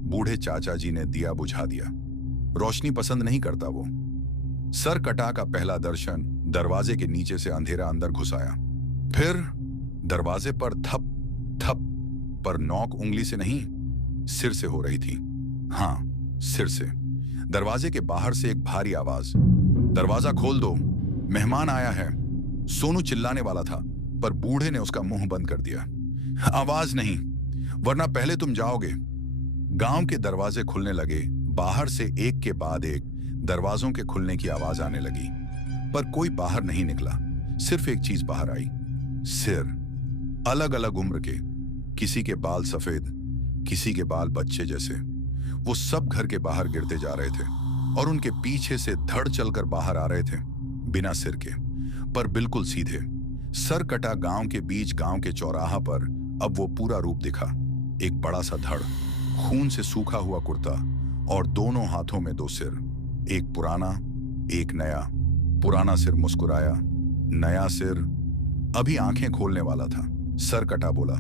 बूढ़े चाचा जी ने दिया बुझा दिया। रोशनी पसंद नहीं करता वो। सर कटा का पहला दर्शन, दरवाजे के नीचे से अंधेरा अंदर घुस आया। फिर दरवाजे पर थप थप, पर नॉक उंगली से नहीं, सिर से हो रही थी। हाँ, सिर से। दरवाजे के बाहर से एक भारी आवाज, दरवाजा खोल दो, मेहमान आया है। सोनू चिल्लाने वाला था, पर बूढ़े ने उसका मुंह बंद कर दिया। आवाज नहीं, वरना पहले तुम जाओगे। गांव के दरवाजे खुलने लगे। बाहर से एक के बाद एक दरवाजों के खुलने की आवाज आने लगी, पर कोई बाहर नहीं निकला। सिर्फ एक चीज बाहर आई, सिर। अलग अलग उम्र के, किसी के बाल सफेद, किसी के बाल बच्चे जैसे। वो सब घर के बाहर गिरते जा रहे थे और उनके पीछे से धड़ चलकर बाहर आ रहे थे, बिना सिर के, पर बिल्कुल सीधे। सर कटा गांव के बीच, गांव के चौराहा पर अब वो पूरा रूप दिखा। एक बड़ा सा धड़, खून से सूखा हुआ कुर्ता और दोनों हाथों में 2 सिर, एक पुराना, एक नया। पुराना सिर मुस्कुराया, नया सिर अभी आंखें खोलने वाला था। सर कटा बोला,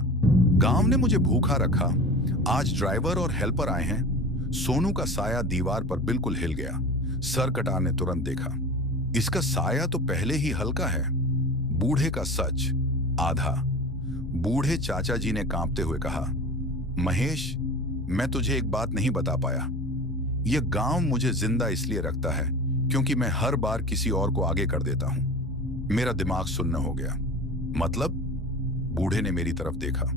गांव ने मुझे भूखा रखा, आज ड्राइवर और हेल्पर आए हैं। सोनू का साया दीवार पर बिल्कुल हिल गया। सर कटा ने तुरंत देखा, इसका साया तो पहले ही हल्का है। बूढ़े का सच, आधा। बूढ़े चाचा जी ने कांपते हुए कहा, महेश, मैं तुझे एक बात नहीं बता पाया। यह गांव मुझे जिंदा इसलिए रखता है क्योंकि मैं हर बार किसी और को आगे कर देता हूं। मेरा दिमाग सुन्न हो गया। मतलब? बूढ़े ने मेरी तरफ देखा।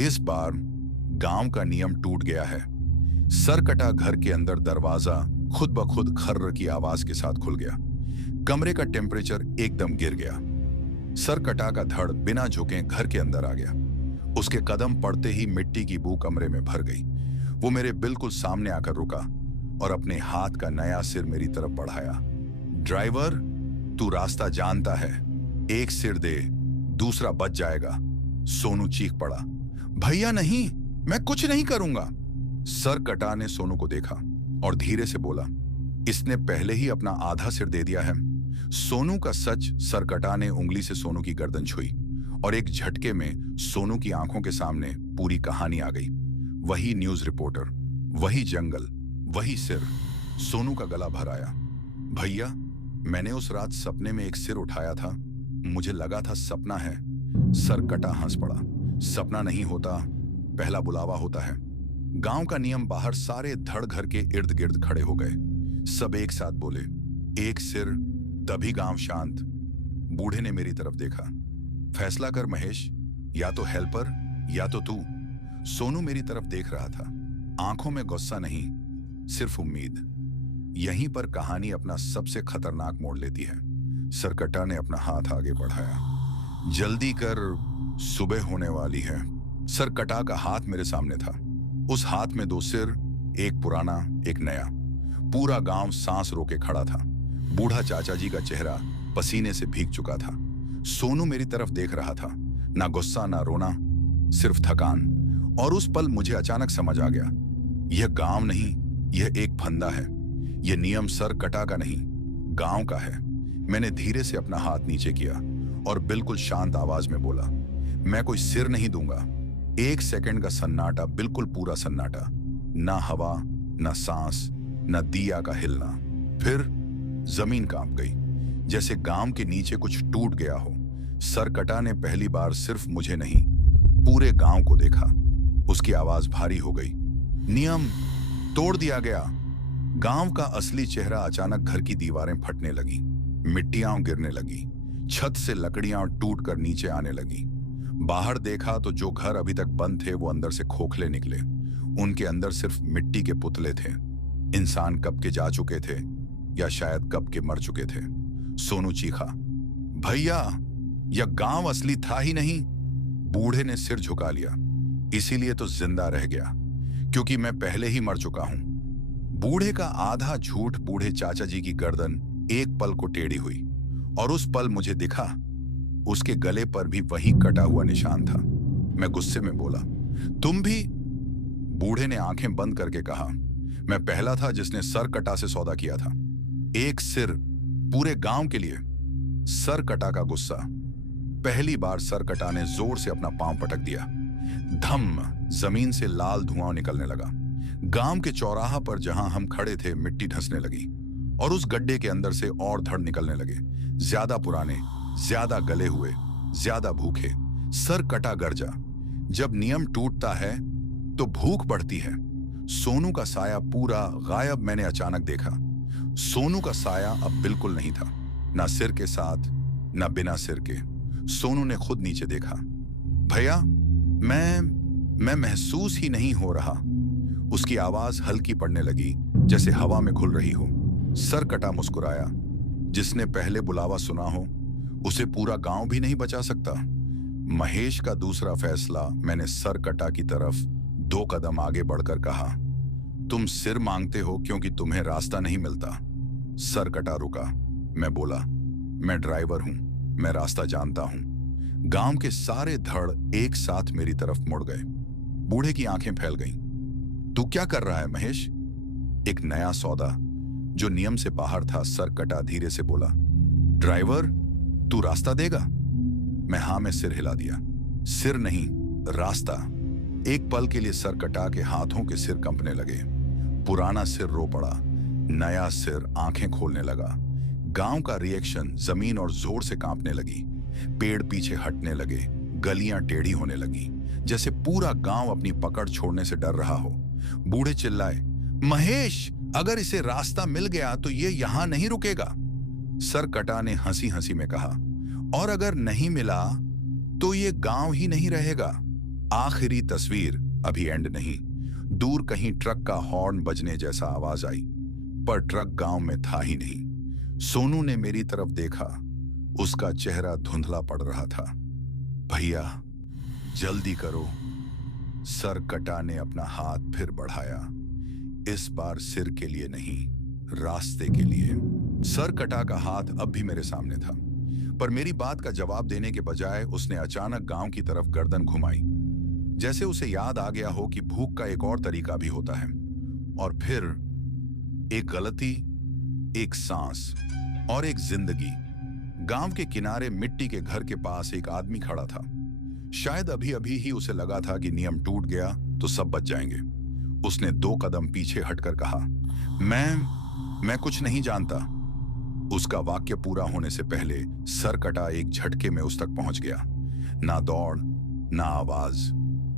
इस बार गांव का नियम टूट गया है। सर कटा घर के अंदर दरवाजा खुद ब खुद खर्र की आवाज के साथ खुल गया। कमरे का टेम्परेचर एकदम गिर गया। सर कटा का धड़ बिना झुके घर के अंदर आ गया। उसके कदम पड़ते ही मिट्टी की बू कमरे में भर गई। वो मेरे बिल्कुल सामने आकर रुका और अपने हाथ का नया सिर मेरी तरफ बढ़ाया। ड्राइवर, तू रास्ता जानता है, एक सिर दे, दूसरा बच जाएगा। सोनू चीख पड़ा। भैया नहीं, मैं कुछ नहीं करूंगा। सरकटा ने सोनू को देखा और धीरे से बोला, इसने पहले ही अपना आधा सिर दे दिया है। सोनू का सच। सरकटा ने उंगली से सोनू की गर्दन छुई और एक झटके में सोनू की आंखों के सामने पूरी कहानी आ गई। वही न्यूज रिपोर्टर, वही जंगल, वही सिर। सोनू का गला भर आया। भैया, मैंने उस रात सपने में एक सिर उठाया था। मुझे लगा था सपना है। सरकटा हंस पड़ा। सपना नहीं होता, पहला बुलावा होता है। गांव का नियम बाहर सारे धड़ घर के इर्द गिर्द खड़े हो गए। सब एक साथ बोले, एक सिर, तभी गांव शांत। बूढ़े ने मेरी तरफ देखा। फैसला कर महेश, या तो हेल्पर या तो तू। सोनू मेरी तरफ देख रहा था, आंखों में गुस्सा नहीं, सिर्फ उम्मीद। यहीं पर कहानी अपना सबसे खतरनाक मोड़ लेती है। सरकटा ने अपना हाथ आगे बढ़ाया। जल्दी कर, सुबह होने वाली है। सरकटा का हाथ मेरे सामने था। उस हाथ में दो सिर, एक पुराना, एक नया। पूरा गांव सांस रोके खड़ा था। बूढ़ा चाचा जी का चेहरा पसीने से भीग चुका था। सोनू मेरी तरफ देख रहा था, ना गुस्सा ना रोना, सिर्फ थकान। और उस पल मुझे अचानक समझ आ गया, यह गांव नहीं, यह एक फंदा है। यह नियम सरकटा का नहीं, गांव का है। मैंने धीरे से अपना हाथ नीचे किया और बिल्कुल शांत आवाज में बोला, मैं कोई सिर नहीं दूंगा। एक सेकंड का सन्नाटा, बिल्कुल पूरा सन्नाटा। ना हवा, ना सांस, ना दिया का हिलना। फिर जमीन कांप गई, जैसे गांव के नीचे कुछ टूट गया हो। सरकटा ने पहली बार सिर्फ मुझे नहीं, पूरे गांव को देखा। उसकी आवाज भारी हो गई। नियम तोड़ दिया गया। गांव का असली चेहरा अचानक घर की दीवारें फटने लगी, मिट्टियां गिरने लगी, छत से लकड़ियां टूटकर नीचे आने लगी। बाहर देखा तो जो घर अभी तक बंद थे वो अंदर से खोखले निकले। उनके अंदर सिर्फ मिट्टी के पुतले थे। इंसान कब के जा चुके थे या शायद कब के मर चुके थे। सोनू चीखा, भैया, यह गांव असली था ही नहीं। बूढ़े ने सिर झुका लिया। इसीलिए तो जिंदा रह गया, क्योंकि मैं पहले ही मर चुका हूं। बूढ़े का आधा झूठ। बूढ़े चाचा जी की गर्दन एक पल को टेढ़ी हुई और उस पल मुझे दिखा, उसके गले पर भी वही कटा हुआ निशान था। मैं गुस्से में बोला, तुम भी? बूढ़े ने आंखें बंद करके कहा, मैं पहला था जिसने सरकटा से सौदा किया था। एक सिर, पूरे गांव के लिए। सरकटा का गुस्सा। पहली बार सरकटा ने जोर से अपना पांव पटक दिया। धम, जमीन से लाल धुआं निकलने लगा। गांव के चौराहा पर जहां हम खड़े थे मिट्टी धंसने लगी और उस गड्ढे के अंदर से और धड़ निकलने लगे, ज्यादा पुराने, ज्यादा गले हुए, ज्यादा भूखे। सरकटा गरजा, जब नियम टूटता है तो भूख बढ़ती है। सोनू का साया पूरा गायब। मैंने अचानक देखा, सोनू का साया अब बिल्कुल नहीं था, ना सिर के साथ ना बिना सिर के। सोनू ने खुद नीचे देखा। भैया, मैं महसूस ही नहीं हो रहा। उसकी आवाज हल्की पड़ने लगी, जैसे हवा में घुल रही हो। सरकटा मुस्कुराया। जिसने पहले बुलावा सुना हो उसे पूरा गांव भी नहीं बचा सकता। महेश का दूसरा फैसला। मैंने सरकटा की तरफ 2 कदम आगे बढ़कर कहा, तुम सिर मांगते हो क्योंकि तुम्हें रास्ता नहीं मिलता। सरकटा रुका। मैं बोला, मैं ड्राइवर हूं, मैं रास्ता जानता हूं। गांव के सारे धड़ एक साथ मेरी तरफ मुड़ गए। बूढ़े की आंखें फैल गईं। तू क्या कर रहा है महेश? एक नया सौदा जो नियम से बाहर था। सरकटा धीरे से बोला, ड्राइवर, तू रास्ता देगा? मैं हां में सिर हिला दिया। सिर नहीं, रास्ता। एक पल के लिए सरकटा के हाथों के सिर कंपने लगे। पुराना सिर रो पड़ा, नया सिर आंखें खोलने लगा। गांव का रिएक्शन, जमीन और जोर से कांपने लगी। पेड़ पीछे हटने लगे, गलियां टेढ़ी होने लगी, जैसे पूरा गांव अपनी पकड़ छोड़ने से डर रहा हो। बूढ़े चिल्लाए, महेश, अगर इसे रास्ता मिल गया तो ये यहां नहीं रुकेगा। सरकटा ने हंसी हंसी में कहा, और अगर नहीं मिला तो ये गांव ही नहीं रहेगा। आखिरी तस्वीर, अभी एंड नहीं। दूर कहीं ट्रक का हॉर्न बजने जैसा आवाज आई, पर ट्रक गांव में था ही नहीं। सोनू ने मेरी तरफ देखा। उसका चेहरा धुंधला पड़ रहा था। भैया, जल्दी करो। सरकटा ने अपना हाथ फिर बढ़ाया, इस बार सिर के लिए नहीं, रास्ते के लिए। सरकटा का हाथ अब भी मेरे सामने था, पर मेरी बात का जवाब देने के बजाय उसने अचानक गांव की तरफ गर्दन घुमाई, जैसे उसे याद आ गया हो कि भूख का एक और तरीका भी होता है। और फिर एक गलती, एक सांस और एक जिंदगी। गांव के किनारे मिट्टी के घर के पास एक आदमी खड़ा था। शायद अभी अभी ही उसे लगा था कि नियम टूट गया तो सब बच जाएंगे। उसने 2 कदम पीछे हटकर कहा, मैं कुछ नहीं जानता। उसका वाक्य पूरा होने से पहले सरकटा एक झटके में उस तक पहुंच गया। ना दौड़, ना आवाज,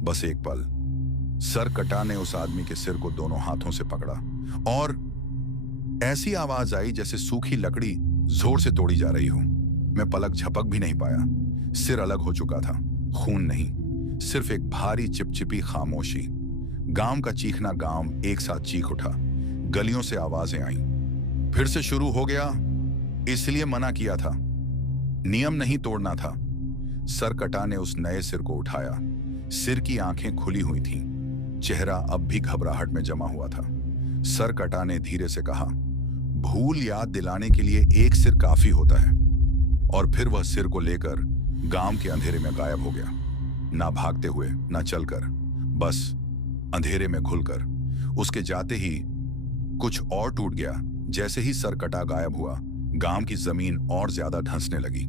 बस एक पल। सरकटा ने उस आदमी के सिर को दोनों हाथों से पकड़ा और ऐसी आवाज आई जैसे सूखी लकड़ी जोर से तोड़ी जा रही हो। मैं पलक झपक भी नहीं पाया। सिर अलग हो चुका था, खून नहीं, सिर्फ एक भारी चिपचिपी खामोशी। गांव का चीखना गांव एक साथ चीख उठा। गलियों से आवाजें आईं। फिर से शुरू हो गया, इसलिए मना किया था, नियम नहीं तोड़ना था। सरकटा ने उस नए सिर को उठाया। सिर की आंखें खुली हुई थीं, चेहरा अब भी घबराहट में जमा हुआ था। सरकटा ने धीरे से कहा, भूल याद दिलाने के लिए एक सिर काफी होता है। और फिर वह सिर को लेकर गांव के अंधेरे में गायब हो गया। ना भागते हुए, ना चलकर, बस अंधेरे में घुलकर। उसके जाते ही कुछ और टूट गया। जैसे ही सरकटा गायब हुआ, गांव की जमीन और ज्यादा धंसने लगी।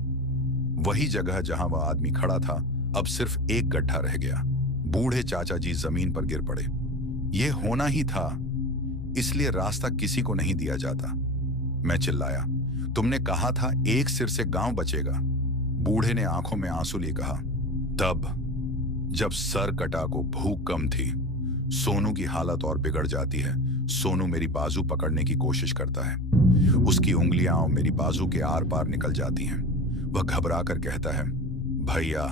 वही जगह जहां वह आदमी खड़ा था, अब सिर्फ एक गड्ढा रह गया। बूढ़े चाचा जी जमीन पर गिर पड़े। यह होना ही था, इसलिए रास्ता किसी को नहीं दिया जाता। मैं चिल्लाया, तुमने कहा था एक सिर से गांव बचेगा। बूढ़े ने आंखों में आंसू लिए कहा, तब जब सरकटा को भूख कम थी। सोनू की हालत और बिगड़ जाती है। सोनू मेरी बाजू पकड़ने की कोशिश करता है। उसकी उंगलियां मेरी बाजू के आर पार निकल जाती हैं। वह घबरा कर कहता है, भैया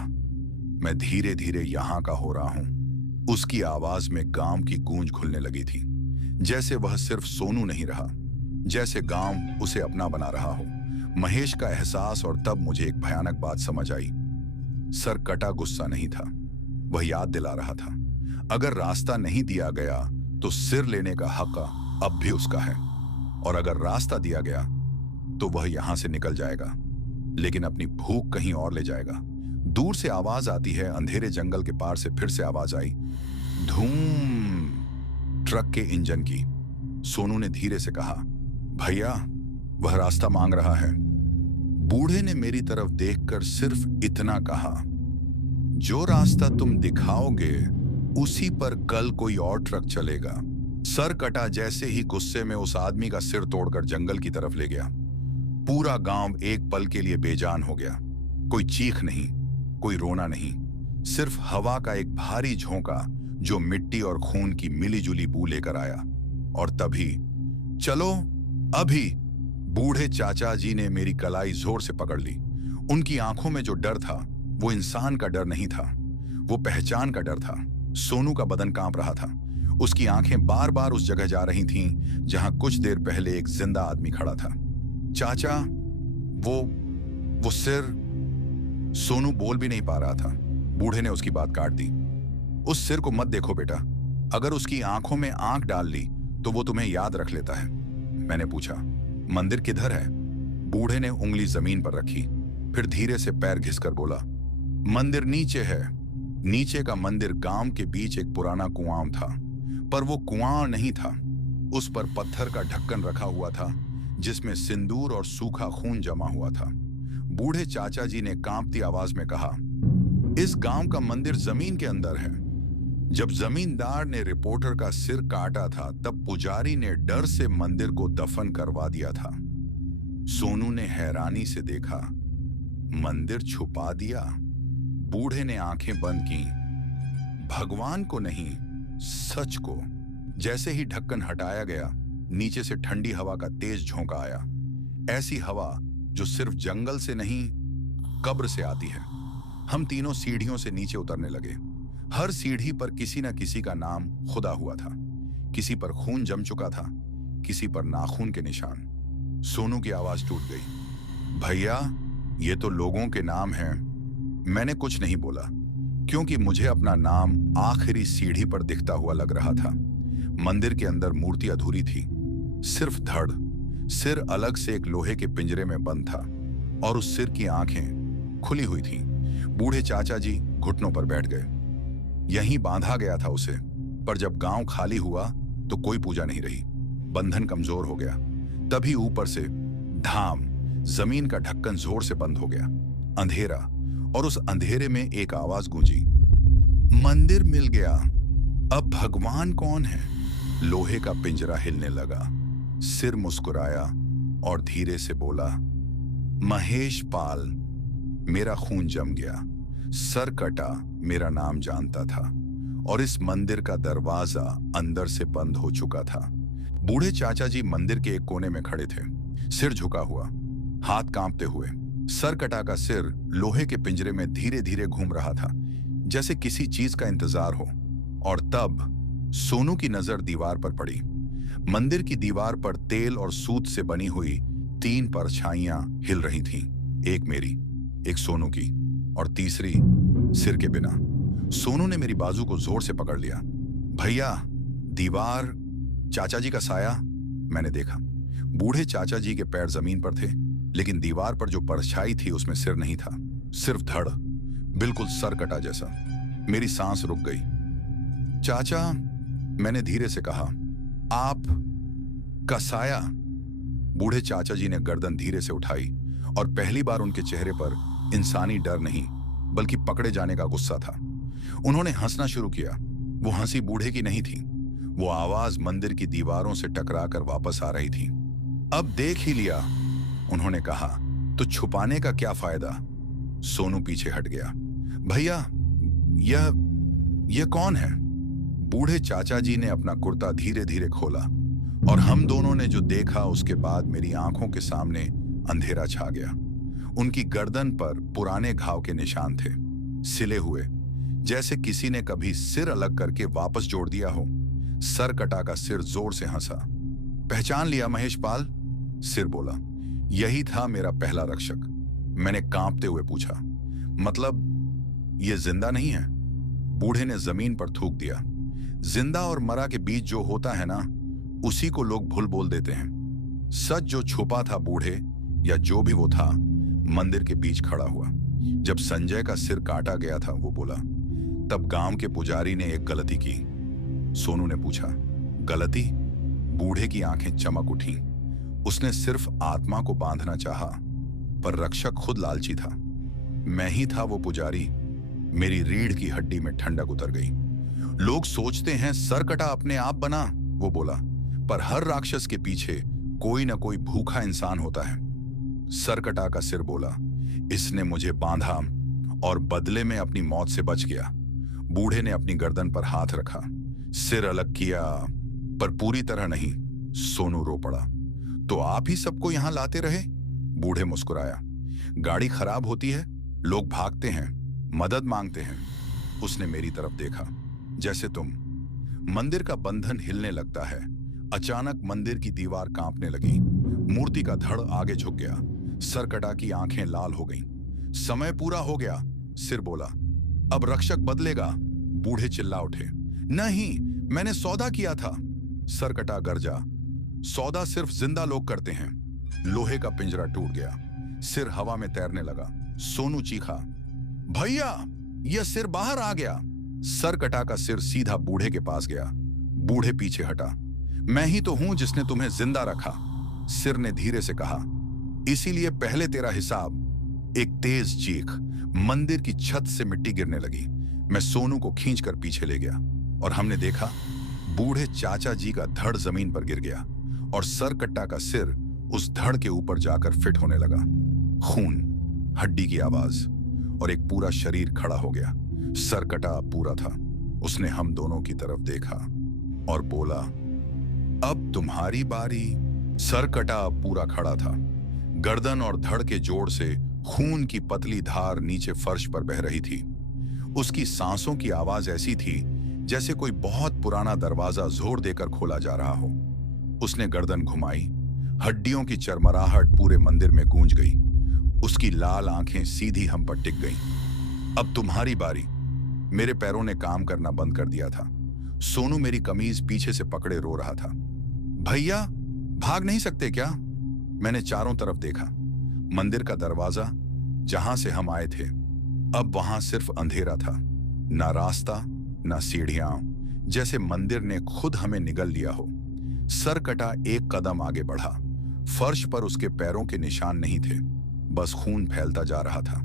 मैं धीरे धीरे यहां का हो रहा हूं। उसकी आवाज में गांव की गूंज खुलने लगी थी, जैसे वह सिर्फ सोनू नहीं रहा, जैसे गांव उसे अपना बना रहा हो। महेश का एहसास। और तब मुझे एक भयानक बात समझ आई। सरकटा गुस्सा नहीं था, वह याद दिला रहा था, अगर रास्ता नहीं दिया गया तो सिर लेने का हक अब भी उसका है। और अगर रास्ता दिया गया तो वह यहां से निकल जाएगा, लेकिन अपनी भूख कहीं और ले जाएगा। दूर से आवाज आती है। अंधेरे जंगल के पार से फिर से आवाज आई, धूम, ट्रक के इंजन की। सोनू ने धीरे से कहा, भैया वह रास्ता मांग रहा है। बूढ़े ने मेरी तरफ देखकर सिर्फ इतना कहा, जो रास्ता तुम दिखाओगे उसी पर कल कोई और ट्रक चलेगा। सरकटा जैसे ही गुस्से में उस आदमी का सिर तोड़कर जंगल की तरफ ले गया। पूरा गांव एक पल के लिए बेजान हो गया। कोई चीख नहीं, कोई रोना नहीं, सिर्फ हवा का एक भारी झोंका जो मिट्टी और खून की मिलीजुली बू लेकर आया। और तभी, चलो अभी, बूढ़े चाचा जी ने मेरी कलाई जोर से पकड़ ली। उनकी आंखों में जो डर था वो इंसान का डर नहीं था, वो पहचान का डर था। सोनू का बदन कांप रहा था। उसकी आंखें बार बार उस जगह जा रही थीं जहां कुछ देर पहले एक जिंदा आदमी खड़ा था। चाचा, वो सिर। सोनू बोल भी नहीं पा रहा था। बूढ़े ने उसकी बात काट दी। उस सिर को मत देखो बेटा, अगर उसकी आंखों में आंख डाल ली तो वो तुम्हें याद रख लेता है। मैंने पूछा, मंदिर किधर है? बूढ़े ने उंगली जमीन पर रखी, फिर धीरे से पैर घिसकर बोला, मंदिर नीचे है। नीचे का मंदिर गांव के बीच एक पुराना कुआं था, पर वो कुआं नहीं था। उस पर पत्थर का ढक्कन रखा हुआ था जिसमें सिंदूर और सूखा खून जमा हुआ था। बूढ़े चाचा जी ने कांपती आवाज में कहा, इस गांव का मंदिर जमीन के अंदर है। जब जमींदार ने रिपोर्टर का सिर काटा था तब पुजारी ने डर से मंदिर को दफन करवा दिया था। सोनू ने हैरानी से देखा, मंदिर छुपा दिया? बूढ़े ने आंखें बंद की। भगवान को नहीं, सच को। जैसे ही ढक्कन हटाया गया, नीचे से ठंडी हवा का तेज झोंका आया। ऐसी हवा जो सिर्फ जंगल से नहीं, कब्र से आती है। हम तीनों सीढ़ियों से नीचे उतरने लगे। हर सीढ़ी पर किसी न किसी का नाम खुदा हुआ था। किसी पर खून जम चुका था, किसी पर नाखून के निशान। सोनू की आवाज टूट गई, भैया ये तो लोगों के नाम हैं। मैंने कुछ नहीं बोला, क्योंकि मुझे अपना नाम आखिरी सीढ़ी पर दिखता हुआ लग रहा था। मंदिर के अंदर मूर्ति अधूरी थी, सिर्फ धड़। सिर अलग से एक लोहे के पिंजरे में बंद था और उस सिर की आंखें खुली हुई थीं। बूढ़े चाचा जी घुटनों पर बैठ गए। यहीं बांधा गया था उसे, पर जब गांव खाली हुआ तो कोई पूजा नहीं रही। बंधन कमजोर हो गया। तभी ऊपर से धाम, जमीन का ढक्कन जोर से बंद हो गया। अंधेरा, और उस अंधेरे में एक आवाज गूंजी, मंदिर मिल गया, अब भगवान कौन है? लोहे का पिंजरा हिलने लगा। सिर मुस्कुराया और धीरे से बोला, महेश पाल। मेरा खून जम गया। सर कटा, मेरा नाम जानता था और इस मंदिर का दरवाजा अंदर से बंद हो चुका था। बूढ़े चाचा जी मंदिर के एक कोने में खड़े थे, सिर झुका हुआ, हाथ कांपते हुए। सर कटा का सिर लोहे के पिंजरे में धीरे धीरे घूम रहा था, जैसे किसी चीज का इंतजार हो। और तब सोनू की नजर दीवार पर पड़ी। मंदिर की दीवार पर तेल और सूत से बनी हुई 3 परछाइयां हिल रही थीं। एक मेरी, एक सोनू की और तीसरी सिर के बिना। सोनू ने मेरी बाजू को जोर से पकड़ लिया। भैया, दीवार, चाचा जी का साया। मैंने देखा, बूढ़े चाचा जी के पैर जमीन पर थे, लेकिन दीवार पर जो परछाई थी उसमें सिर नहीं था, सिर्फ धड़, बिल्कुल सर कटा जैसा। मेरी सांस रुक गई। चाचा, मैंने धीरे से कहा, आप का साया। बूढ़े चाचा जी ने गर्दन धीरे से उठाई और पहली बार उनके चेहरे पर इंसानी डर नहीं, बल्कि पकड़े जाने का गुस्सा था। उन्होंने हंसना शुरू किया। वो हंसी बूढ़े की नहीं थी, वो आवाज मंदिर की दीवारों से टकराकर वापस आ रही थी। अब देख ही लिया, उन्होंने कहा, तो छुपाने का क्या फायदा? सोनू पीछे हट गया। भैया, यह कौन है? बूढ़े चाचा जी ने अपना कुर्ता धीरे धीरे खोला और हम दोनों ने जो देखा उसके बाद मेरी आंखों के सामने अंधेरा छा गया। उनकी गर्दन पर पुराने घाव के निशान थे, सिले हुए, जैसे किसी ने कभी सिर अलग करके वापस जोड़ दिया हो। सर कटा का सिर जोर से हंसा। पहचान लिया महेश पाल? सिर बोला, यही था मेरा पहला रक्षक। मैंने कांपते हुए पूछा, मतलब ये जिंदा नहीं है? बूढ़े ने जमीन पर थूक दिया। जिंदा और मरा के बीच जो होता है ना, उसी को लोग भूल बोल देते हैं। सच जो छुपा था बूढ़े, या जो भी वो था, मंदिर के बीच खड़ा हुआ। जब संजय का सिर काटा गया था, वो बोला, तब गांव के पुजारी ने एक गलती की। सोनू ने पूछा, गलती? बूढ़े की आंखें चमक उठी। उसने सिर्फ आत्मा को बांधना चाहा, पर रक्षक खुद लालची था। मैं ही था वो पुजारी। मेरी रीढ़ की हड्डी में ठंडक उतर गई। लोग सोचते हैं सर कटा अपने आप बना, वो बोला, पर हर राक्षस के पीछे कोई ना कोई भूखा इंसान होता है। सर कटा का सिर बोला, इसने मुझे बांधा और बदले में अपनी मौत से बच गया। बूढ़े ने अपनी गर्दन पर हाथ रखा, सिर अलग किया, पर पूरी तरह नहीं। सोनू रो पड़ा। तो आप ही सबको यहां लाते रहे? बूढ़े मुस्कुराया। गाड़ी खराब होती है, लोग भागते हैं, मदद मांगते हैं। उसने मेरी तरफ देखा, जैसे तुम। मंदिर का बंधन हिलने लगता है। अचानक मंदिर की दीवार कांपने लगी। मूर्ति का धड़ आगे झुक गया। सर कटा की आंखें लाल हो गईं। समय पूरा हो गया, सिर बोला, अब रक्षक बदलेगा। बूढ़े चिल्ला उठे, नहीं, मैंने सौदा किया था। सर कटा गरजा, सौदा सिर्फ जिंदा लोग करते हैं। लोहे का पिंजरा टूट गया, सिर हवा में तैरने लगा। सोनू चीखा, भैया, यह सिर बाहर आ गया। सर कटा का सिर सीधा बूढ़े के पास गया। बूढ़े पीछे हटा। मैं ही तो हूं जिसने तुम्हें जिंदा रखा, सिर ने धीरे से कहा। इसीलिए पहले तेरा हिसाब। एक तेज चीख, मंदिर की छत से मिट्टी गिरने लगी। मैं सोनू को खींचकर पीछे ले गया और हमने देखा बूढ़े चाचा जी का धड़ जमीन पर गिर गया और सर कट्टा का सिर उस धड़ के ऊपर जाकर फिट होने लगा। खून, हड्डी की आवाज और एक पूरा शरीर खड़ा हो गया। सर कटा पूरा था। उसने हम दोनों की तरफ देखा और बोला, अब तुम्हारी बारी। सर कटा पूरा खड़ा था। गर्दन और धड़ के जोड़ से खून की पतली धार नीचे फर्श पर बह रही थी। उसकी सांसों की आवाज ऐसी थी जैसे कोई बहुत पुराना दरवाजा जोर देकर खोला जा रहा हो। उसने गर्दन घुमाई। हड्डियों की चरमराहट पूरे मंदिर में गूंज गई। उसकी लाल आंखें सीधी हम पर टिक गईं। अब तुम्हारी बारी। मेरे पैरों ने काम करना बंद कर दिया था। सोनू मेरी कमीज पीछे से पकड़े रो रहा था। भैया, भाग नहीं सकते क्या? मैंने चारों तरफ देखा। मंदिर का दरवाजा जहां से हम आए थे, अब वहां सिर्फ अंधेरा था। ना रास्ता, ना सीढ़ियां, जैसे मंदिर ने खुद हमें निगल लिया हो। सर कटा एक कदम आगे बढ़ा। फर्श पर उसके पैरों के निशान नहीं थे, बस खून फैलता जा रहा था।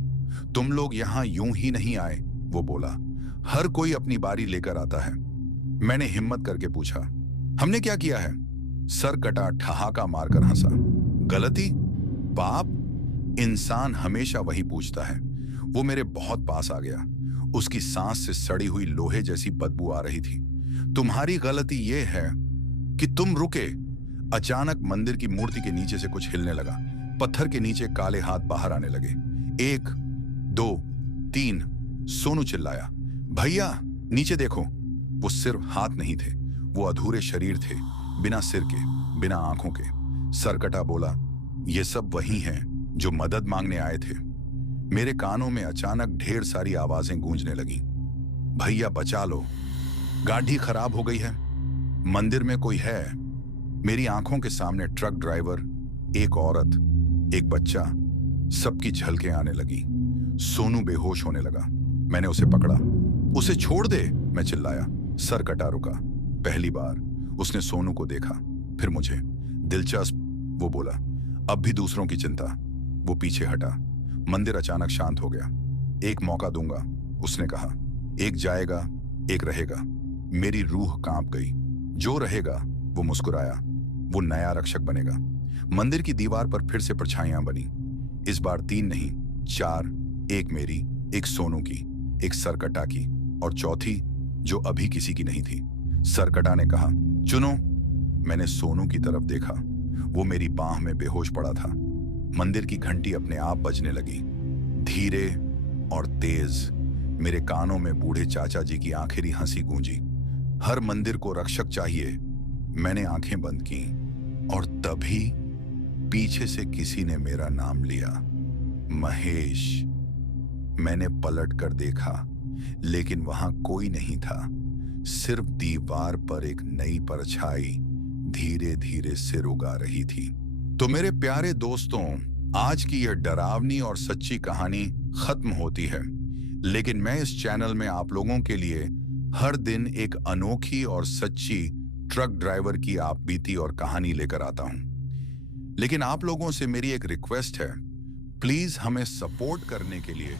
तुम लोग यहां यूं ही नहीं आए, वो बोला। हर कोई अपनी बारी लेकर आता है। मैंने हिम्मत करके पूछा, हमने क्या किया है? सर कटा ठहाका मारकर हंसा। गलती? पाप? इंसान हमेशा वही पूछता है। वो मेरे बहुत पास आ गया। उसकी सांस से सड़ी हुई लोहे जैसी बदबू आ रही थी। तुम्हारी गलती यह है कि तुम रुके। अचानक मंदिर की मूर्ति के नीचे से कुछ हिलने लगा। पत्थर के नीचे काले हाथ बाहर आने लगे। 1, 2, 3, सोनू चिल्लाया। भैया, नीचे देखो। वो सिर्फ हाथ नहीं थे, वो अधूरे शरीर थे, बिना सिर के, बिना आंखों के। सरकटा बोला, ये सब वही हैं जो मदद मांगने आए थे। मेरे कानों में अचानक ढेर सारी आवाजें गूंजने लगी। भैया बचा लो, गाड़ी खराब हो गई है, मंदिर में कोई है। मेरी आंखों के सामने ट्रक ड्राइवर, एक औरत, एक बच्चा, सबकी झलकें आने लगी। सोनू बेहोश होने लगा। मैंने उसे पकड़ा। उसे छोड़ दे, मैं चिल्लाया। सर कटा रुका। पहली बार उसने सोनू को देखा, फिर मुझे। दिलचस्प, वो बोला। अब भी दूसरों की चिंता। वो पीछे हटा। मंदिर अचानक शांत हो गया। एक मौका दूंगा, उसने कहा। एक जाएगा, एक रहेगा। मेरी रूह कांप गई। जो रहेगा, वो मुस्कुराया, वो नया रक्षक बनेगा। मंदिर की दीवार पर फिर से परछाइयां बनी। इस बार 3 नहीं, 4। एक मेरी, एक सोनू की, एक सरकटा की, और चौथी जो अभी किसी की नहीं थी। सरकटा ने कहा, चुनो। मैंने सोनू की तरफ देखा। वो मेरी बाह में बेहोश पड़ा था। मंदिर की घंटी अपने आप बजने लगी, धीरे और तेज। मेरे कानों में बूढ़े चाचा जी की आखिरी हंसी गूंजी। हर मंदिर को रक्षक चाहिए। मैंने आंखें बंद की, और तभी पीछे से किसी ने मेरा नाम लिया, महेश। मैंने पलट कर देखा, लेकिन वहां कोई नहीं था। सिर्फ दीवार पर एक नई परछाई धीरे धीरे सिर उगा रही थी। तो मेरे प्यारे दोस्तों, आज की यह डरावनी और सच्ची कहानी खत्म होती है, लेकिन मैं इस चैनल में आप लोगों के लिए हर दिन एक अनोखी और सच्ची ट्रक ड्राइवर की आपबीती और कहानी लेकर आता हूं। लेकिन आप लोगों से मेरी एक रिक्वेस्ट है, प्लीज हमें सपोर्ट करने के लिए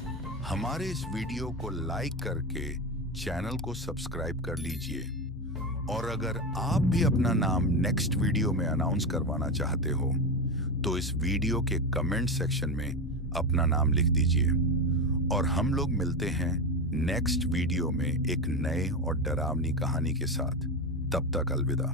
हमारे इस वीडियो को लाइक करके चैनल को सब्सक्राइब कर लीजिए। और अगर आप भी अपना नाम नेक्स्ट वीडियो में अनाउंस करवाना चाहते हो, तो इस वीडियो के कमेंट सेक्शन में अपना नाम लिख दीजिए। और हम लोग मिलते हैं नेक्स्ट वीडियो में एक नए और डरावनी कहानी के साथ। तब तक अलविदा।